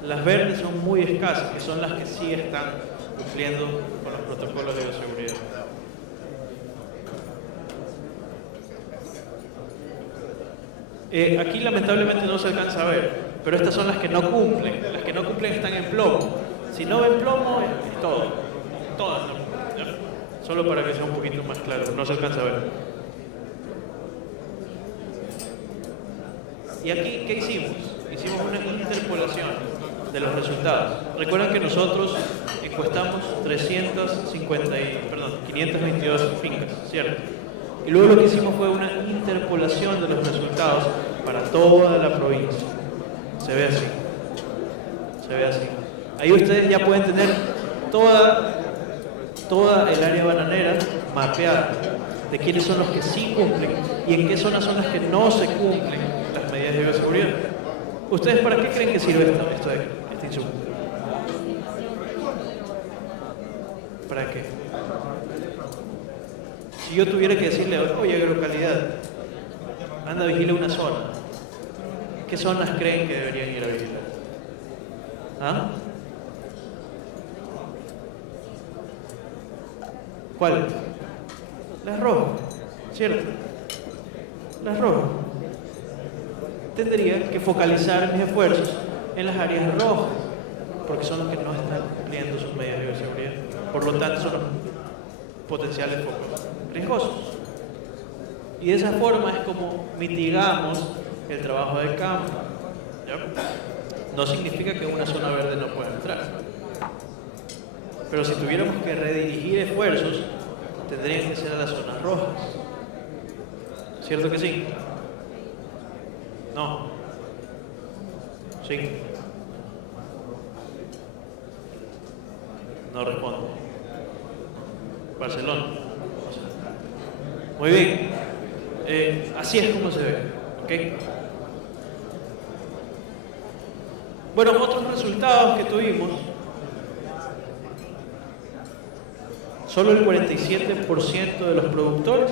Las verdes son muy escasas, que son las que sí están cumpliendo con los protocolos de bioseguridad. Aquí lamentablemente no se alcanza a ver, pero estas son las que no cumplen. Las que no cumplen están en plomo. Si no ven plomo, es todo. Todas no cumplen, ¿ya? Solo para que sea un poquito más claro, no se alcanza a ver. ¿Y aquí qué hicimos? Hicimos una interpolación de los resultados. Recuerden que nosotros encuestamos 522 fincas, ¿cierto? Y luego lo que hicimos fue una interpolación de los resultados para toda la provincia. Se ve así. Se ve así. Ahí ustedes ya pueden tener toda el área bananera mapeada de quiénes son los que sí cumplen y en qué zonas son las que no se cumplen las medidas de bioseguridad. ¿Ustedes para qué creen que sirve este insumo? ¿Para qué? Si yo tuviera que decirle, oye, agrocalidad, anda a vigilar una zona, ¿qué zonas creen que deberían ir a vigilar? ¿Ah? ¿Cuál? Las rojas, ¿cierto? Las rojas. Tendría que focalizar mis esfuerzos en las áreas rojas, porque son los que no están cumpliendo sus medidas de bioseguridad. Por lo tanto, son los potenciales focos riesgosos. Y de esa forma es como mitigamos el trabajo del campo, ¿ya? No significa que una zona verde no pueda entrar. Pero si tuviéramos que redirigir esfuerzos, tendrían que ser a las zonas rojas. ¿Cierto que sí? No. Sí. No respondo. Barcelona. Muy bien. Así es como se ve. ¿Okay? Bueno, otros resultados que tuvimos. Solo el 47% de los productores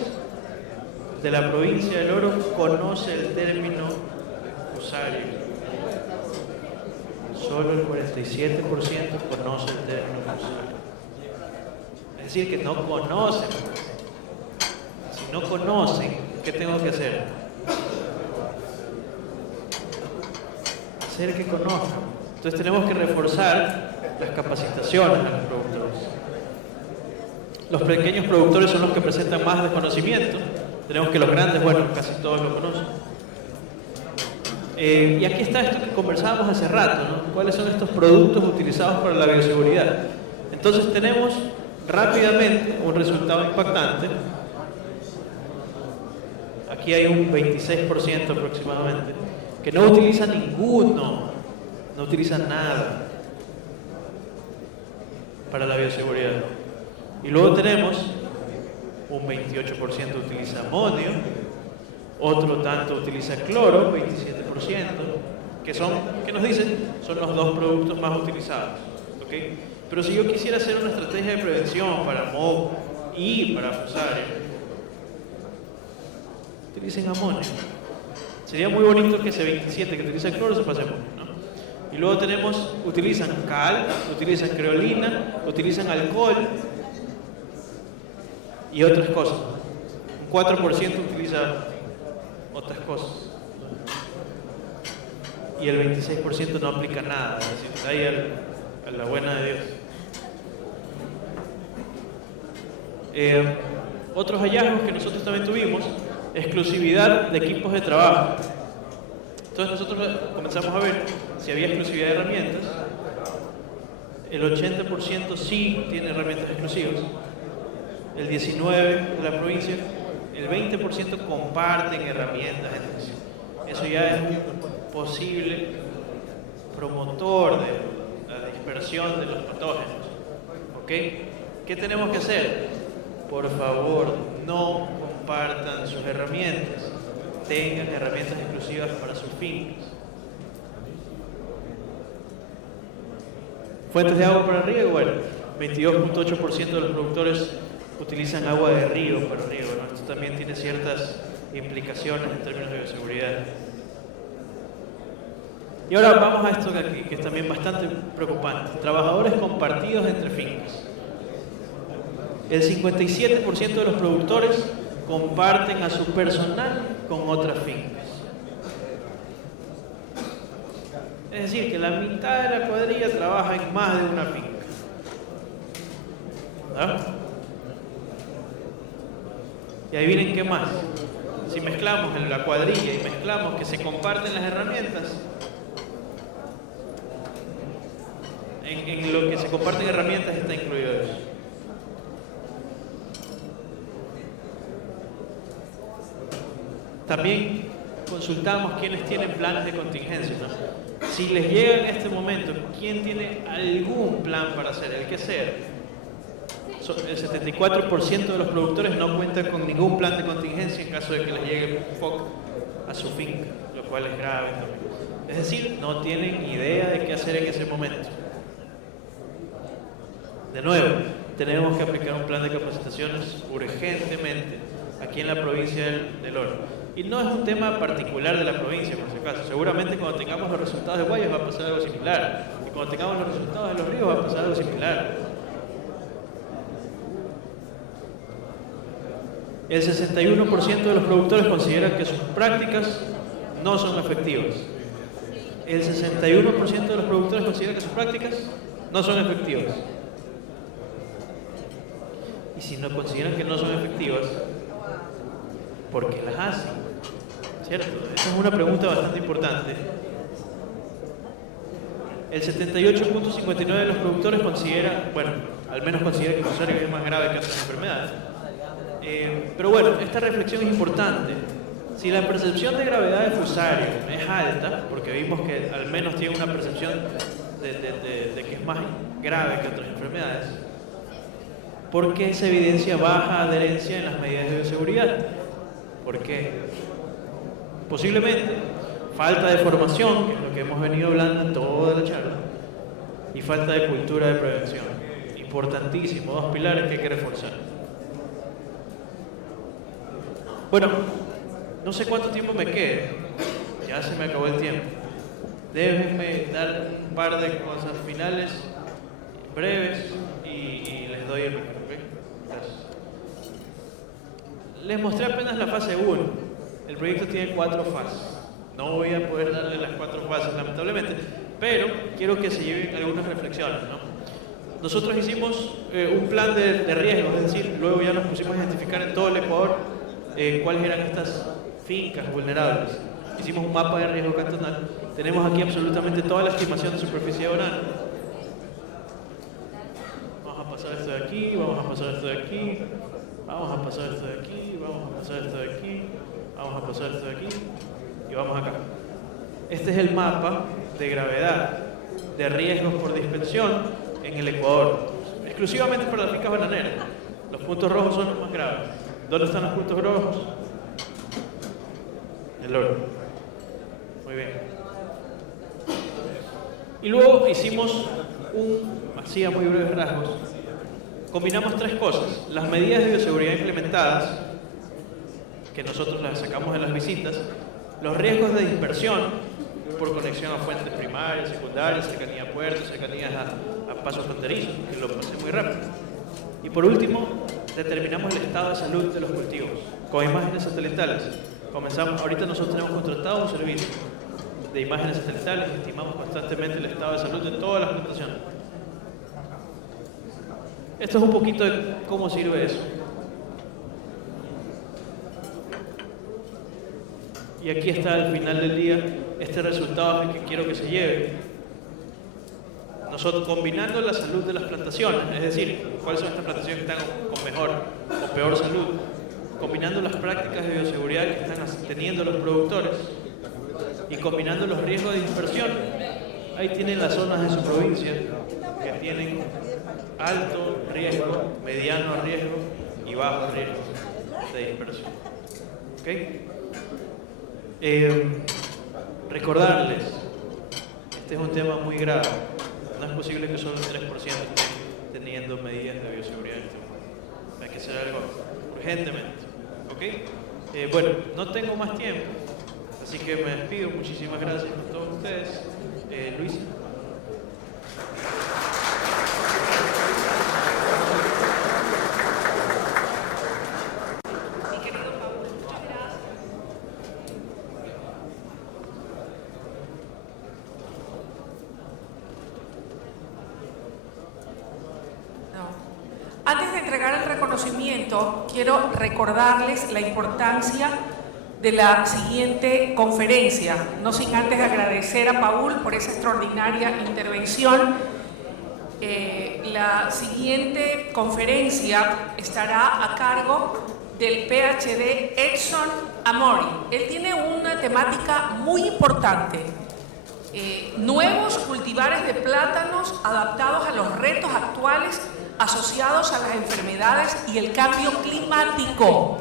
de la provincia del Oro conoce el término fusario. Solo el 47% conoce el término fusario. Es decir, que no conocen. Si no conocen, ¿qué tengo que hacer? Hacer que conozcan. Entonces tenemos que reforzar las capacitaciones a los productores. Los pequeños productores son los que presentan más desconocimiento. Tenemos que los grandes, bueno, casi todos lo conocen. Y aquí está esto que conversábamos hace rato, ¿no? ¿Cuáles son estos productos utilizados para la bioseguridad? Entonces tenemos rápidamente un resultado impactante. Aquí hay un 26% aproximadamente que no utiliza ninguno no utiliza nada para la bioseguridad. Y luego tenemos un 28% utiliza amonio, otro tanto utiliza cloro, 27%, que nos dicen son los dos productos más utilizados. ¿Okay? Pero si yo quisiera hacer una estrategia de prevención para moho y para fusarium, utilicen amonio. Sería muy bonito que ese 27 que utiliza cloro se pase a amonio, ¿no? Y luego utilizan cal, utilizan creolina, utilizan alcohol y otras cosas. Un 4% utiliza otras cosas. Y el 26% no aplica nada, es decir, está ahí a la buena de Dios. Otros hallazgos que nosotros también tuvimos: exclusividad de equipos de trabajo. Entonces nosotros comenzamos a ver si había exclusividad de herramientas. El 80% sí tiene herramientas exclusivas, el 19% de la provincia, el 20% comparten herramientas entre sí. Eso ya es un posible promotor de la dispersión de los patógenos. ¿Ok? ¿Qué tenemos que hacer? Por favor, no compartan sus herramientas. Tengan herramientas exclusivas para sus fincas. Fuentes de agua para riego, bueno, 22.8% de los productores utilizan agua de río para riego, ¿no? Esto también tiene ciertas implicaciones en términos de bioseguridad. Y ahora vamos a esto de aquí, que es también bastante preocupante: trabajadores compartidos entre fincas. El 57% de los productores comparten a su personal con otras fincas. Es decir, que la mitad de la cuadrilla trabaja en más de una finca. ¿No? Y adivinen qué más. Si mezclamos en la cuadrilla y mezclamos que se comparten las herramientas, en lo que se comparten herramientas está incluido eso. También consultamos quiénes tienen planes de contingencia, ¿no? Si les llega en este momento, ¿quién tiene algún plan para hacer? El que sea. El 74% de los productores no cuentan con ningún plan de contingencia en caso de que les llegue un FOC a su finca, lo cual es grave también. Es decir, no tienen idea de qué hacer en ese momento. De nuevo, tenemos que aplicar un plan de capacitaciones urgentemente aquí en la provincia del Oro. Y no es un tema particular de la provincia, por si acaso. Seguramente cuando tengamos los resultados de Guayas va a pasar algo similar. Y cuando tengamos los resultados de Los Ríos va a pasar algo similar. El 61% de los productores consideran que sus prácticas no son efectivas. El 61% de los productores consideran que sus prácticas no son efectivas. Y si no consideran que no son efectivas, ¿por qué las hacen? ¿Cierto? Esa es una pregunta bastante importante. El 78.59% de los productores considera, bueno, al menos considera que el fusarium es más grave que otras enfermedades. Pero bueno, esta reflexión es importante. Si la percepción de gravedad de fusarium es alta, porque vimos que al menos tiene una percepción de que es más grave que otras enfermedades, ¿por qué se evidencia baja adherencia en las medidas de bioseguridad? ¿Por qué? Posiblemente falta de formación, que es lo que hemos venido hablando en toda la charla, y falta de cultura de prevención. Importantísimo, dos pilares que hay que reforzar. Bueno, no sé cuánto tiempo me quede, ya se me acabó el tiempo. Déjenme dar un par de cosas finales, breves, y les doy el micrófono. ¿Okay? Gracias. Les mostré apenas la fase 1. El proyecto tiene 4 fases. No voy a poder darle las 4 fases, lamentablemente, pero quiero que se lleven algunas reflexiones, ¿no? Nosotros hicimos un plan de riesgos, es decir, luego ya nos pusimos a identificar en todo el Ecuador cuáles eran estas fincas vulnerables. Hicimos un mapa de riesgo cantonal. Tenemos aquí absolutamente toda la estimación de superficie de banano. Vamos a pasar esto de aquí, vamos a pasar esto de aquí, vamos a pasar esto de aquí, vamos a pasar esto de aquí, vamos a pasar esto de aquí y vamos acá. Este es el mapa de gravedad de riesgos por dispersión en el Ecuador, exclusivamente para las fincas bananeras. Los puntos rojos son los más graves. ¿Dónde están los puntos rojos? El oro. Muy bien. Y luego hicimos así a muy breves rasgos, combinamos tres cosas: las medidas de bioseguridad implementadas, que nosotros las sacamos en las visitas, los riesgos de dispersión por conexión a fuentes primarias, secundarias, cercanía a puertos, cercanías a pasos fronterizos, que lo pasé muy rápido. Y por último, determinamos el estado de salud de los cultivos con imágenes satelitales. Comenzamos, ahorita nosotros tenemos contratado un servicio de imágenes satelitales, estimamos constantemente el estado de salud de todas las plantaciones. Esto es un poquito de cómo sirve eso. Y aquí está al final del día, este resultado es el que quiero que se lleve. Nosotros combinando la salud de las plantaciones, es decir, cuáles son estas plantaciones que están con mejor o peor salud, combinando las prácticas de bioseguridad que están teniendo los productores y combinando los riesgos de dispersión. Ahí tienen las zonas de su provincia que tienen alto riesgo, mediano riesgo y bajo riesgo de dispersión. ¿Okay? Recordarles, este es un tema muy grave. No es posible que solo el 3% esté teniendo medidas de bioseguridad en este momento. Hay que hacer algo urgentemente. ¿Ok? Bueno, no tengo más tiempo, así que me despido. Muchísimas gracias a todos ustedes. Luisa. Antes de entregar el reconocimiento, quiero recordarles la importancia de la siguiente conferencia, no sin antes agradecer a Paul por esa extraordinaria intervención. La siguiente conferencia estará a cargo del PhD Edson Amori. Él tiene una temática muy importante. Nuevos cultivares de plátanos adaptados a los retos actuales asociados a las enfermedades y el cambio climático.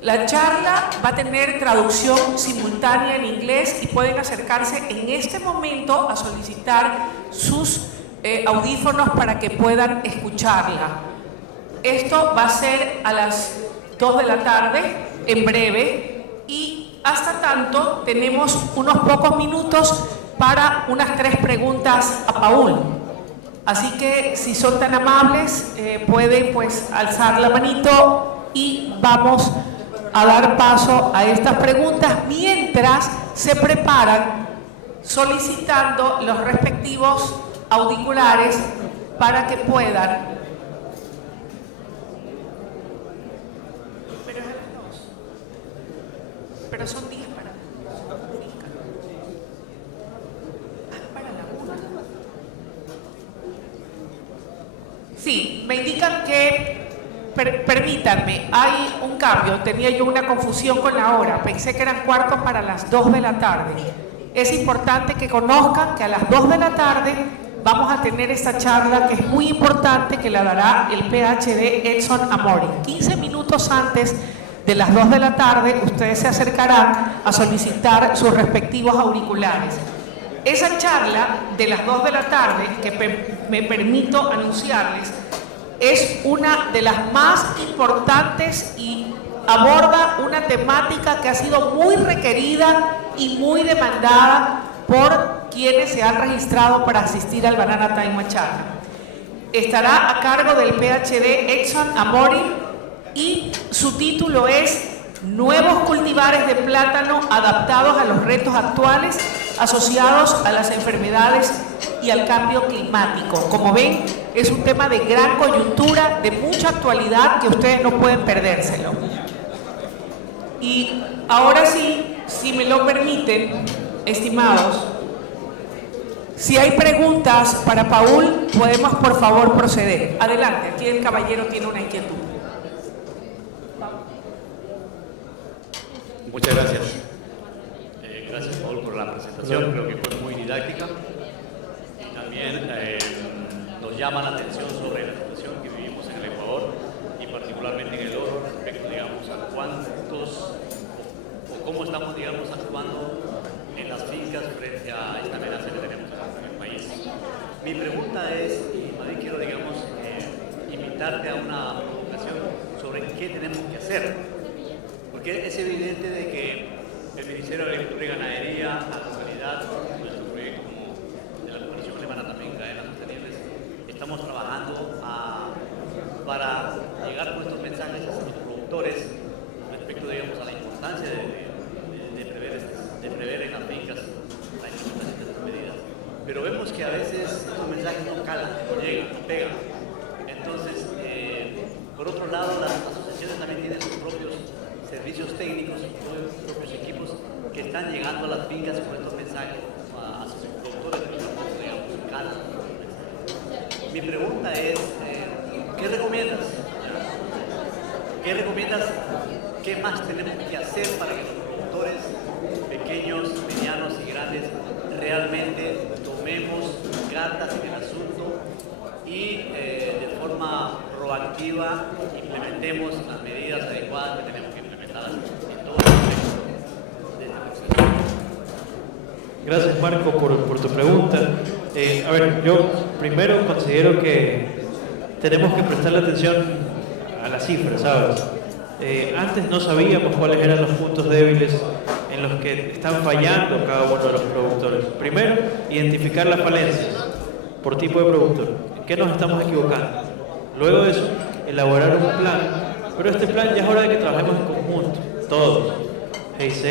La charla va a tener traducción simultánea en inglés y pueden acercarse en este momento a solicitar sus audífonos para que puedan escucharla. Esto va a ser a las 2 de la tarde, en breve, y hasta tanto tenemos unos pocos minutos para unas 3 preguntas a Paul. Así que si son tan amables, pueden pues alzar la manito y vamos a dar paso a estas preguntas mientras se preparan solicitando los respectivos auriculares para que puedan. Pero son 10 para la 1. Sí, me indican que, permítanme, hay un cambio, tenía yo una confusión con la hora, pensé que eran cuartos para las 2 de la tarde. Es importante que conozcan que a las 2 de la tarde vamos a tener esta charla que es muy importante, que la dará el PhD Edson Amori. 15 minutos antes de las 2 de la tarde, ustedes se acercarán a solicitar sus respectivos auriculares. Esa charla de las 2 de la tarde, que me permito anunciarles, es una de las más importantes y aborda una temática que ha sido muy requerida y muy demandada por quienes se han registrado para asistir al Banana Time Charla. Estará a cargo del PhD Edson Amori y su título es Nuevos cultivares de plátano adaptados a los retos actuales asociados a las enfermedades y al cambio climático. Como ven, es un tema de gran coyuntura, de mucha actualidad, que ustedes no pueden perdérselo. Y ahora sí, si me lo permiten, estimados, si hay preguntas para Paul, podemos por favor proceder. Adelante, aquí el caballero tiene una inquietud. Muchas gracias. Gracias, Paul, por la presentación. Creo que fue muy didáctica. llama la atención sobre la situación que vivimos en el Ecuador y particularmente en el oro respecto, digamos, a cuántos o cómo estamos, digamos, actuando en las fincas frente a esta amenaza que tenemos en el país. Mi pregunta es, y más bien quiero, digamos, invitarte a una provocación sobre qué tenemos que hacer, porque es evidente de que el Ministerio de Agricultura y Ganadería, la localidad, nuestro proyecto como de la Coalición Alemana también, Cadenas Sostenibles, estamos trabajando para llegar con estos mensajes a los productores respecto, digamos, a la importancia de prever en las fincas la implementación de estas medidas. Pero vemos que a veces estos mensajes no calan, no llegan, no pegan. Entonces, por otro lado, las asociaciones también tienen sus propios servicios técnicos, sus propios equipos que están llegando a las fincas con estos mensajes a sus productores, que tampoco, digamos, calan. Mi pregunta es, ¿qué recomiendas? ¿Qué recomiendas? ¿Qué más tenemos que hacer para que los productores pequeños, medianos y grandes realmente tomemos cartas en el asunto y de forma proactiva implementemos las medidas adecuadas que tenemos que implementar en todo el contexto de este proceso? Gracias, Marco, por tu pregunta. A ver, yo primero considero que tenemos que prestarle atención a las cifras, ¿sabes? Antes no sabíamos cuáles eran los puntos débiles en los que están fallando cada uno de los productores. Primero, identificar las falencias por tipo de productor. ¿En qué nos estamos equivocando? Luego de eso, elaborar un plan. Pero este plan ya es hora de que trabajemos en conjunto, todos. GIZ,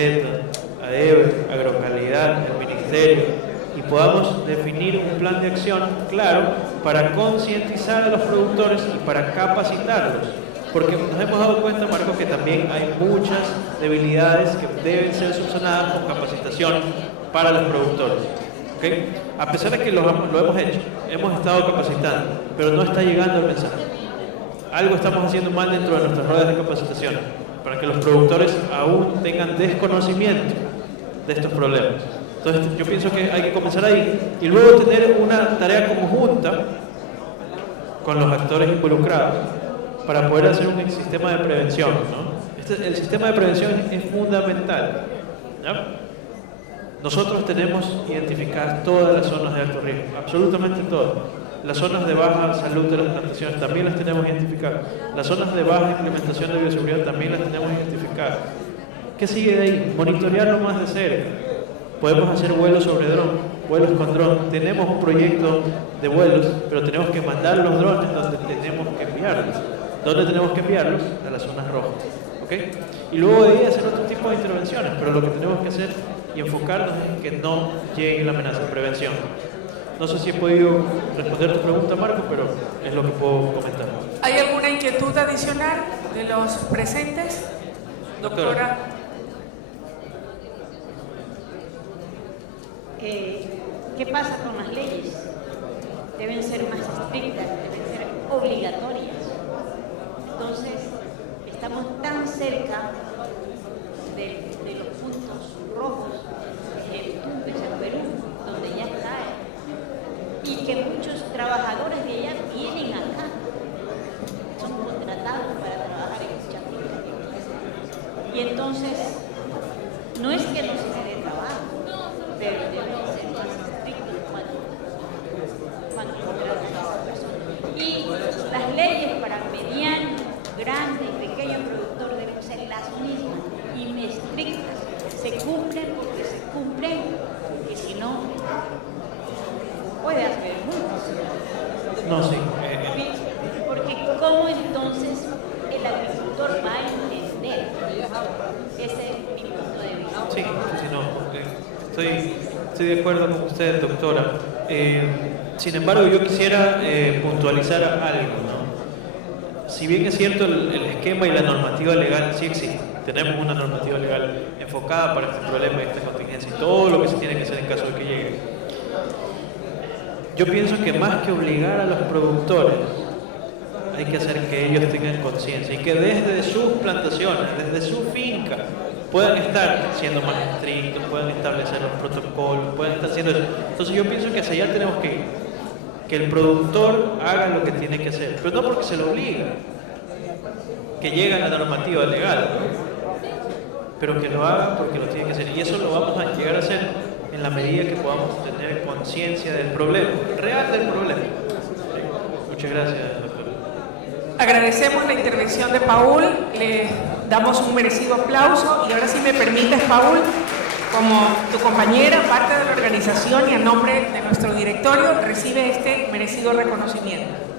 ADEVE, Agrocalidad, el Ministerio, y podamos definir un plan de acción claro para concientizar a los productores y para capacitarlos. Porque nos hemos dado cuenta, Marco, que también hay muchas debilidades que deben ser subsanadas con capacitación para los productores. ¿Okay? A pesar de que lo hemos hecho, hemos estado capacitando, pero no está llegando el mensaje. Algo estamos haciendo mal dentro de nuestras ruedas de capacitación, para que los productores aún tengan desconocimiento de estos problemas. Entonces, yo pienso que hay que comenzar ahí y luego tener una tarea conjunta con los actores involucrados para poder hacer un sistema de prevención, ¿no? El sistema de prevención es fundamental, ¿ya? Nosotros tenemos identificadas todas las zonas de alto riesgo, absolutamente todas. Las zonas de baja salud de las plantaciones también las tenemos identificadas. Las zonas de baja implementación de bioseguridad también las tenemos identificadas. ¿Qué sigue de ahí? Monitorearlo más de cerca. Podemos hacer vuelos sobre dron, vuelos con dron. Tenemos un proyecto de vuelos, pero tenemos que mandar los drones donde tenemos que enviarlos. ¿Dónde tenemos que enviarlos? A las zonas rojas. ¿Okay? Y luego de ahí hacer otro tipo de intervenciones, pero lo que tenemos que hacer y enfocarnos en que no llegue la amenaza de prevención. No sé si he podido responder tu pregunta, Marco, pero es lo que puedo comentar. ¿Hay alguna inquietud adicional de los presentes? Doctora. ¿Qué pasa con las leyes? Deben ser más estrictas, deben ser obligatorias. Entonces, estamos tan cerca de los puntos rojos en Tumbes, en Perú, donde ya está, y que muchos trabajadores de allá vienen acá, son contratados para trabajar en dichas fincas. Y entonces, no es que no se dé trabajo, pero deben ser más estrictos cuando contratan a esas personas. Y las leyes para mediano, grande y pequeño productor deben ser las mismas y estrictas. Se cumplen porque se cumplen, y si no, puede haber multas. No, sí. Porque ¿cómo entonces el agricultor va a entender? Ese es mi punto de vista. Sí, sí, no. Estoy de acuerdo con usted, doctora. Sin embargo, yo quisiera puntualizar algo, ¿no? Si bien es cierto, el esquema y la normativa legal sí existen. Tenemos una normativa legal enfocada para este problema y esta contingencia y todo lo que se tiene que hacer en caso de que llegue. Yo pienso que más que obligar a los productores, hay que hacer que ellos tengan conciencia y que desde sus plantaciones, desde su finca, puedan estar siendo más estrictos, puedan establecer los protocolos, puedan estar haciendo eso. Entonces yo pienso que hacia allá tenemos que ir. que el productor haga lo que tiene que hacer, pero no porque se lo obliga, que llega a la normativa legal, pero que lo haga porque lo tiene que hacer. Y eso lo vamos a llegar a hacer en la medida que podamos tener conciencia del problema, real del problema. Muchas gracias, doctor. Agradecemos la intervención de Paul, le damos un merecido aplauso y ahora si me permites, Paul, como tu compañera, parte de la organización y a nombre de nuestro directorio, recibe este merecido reconocimiento.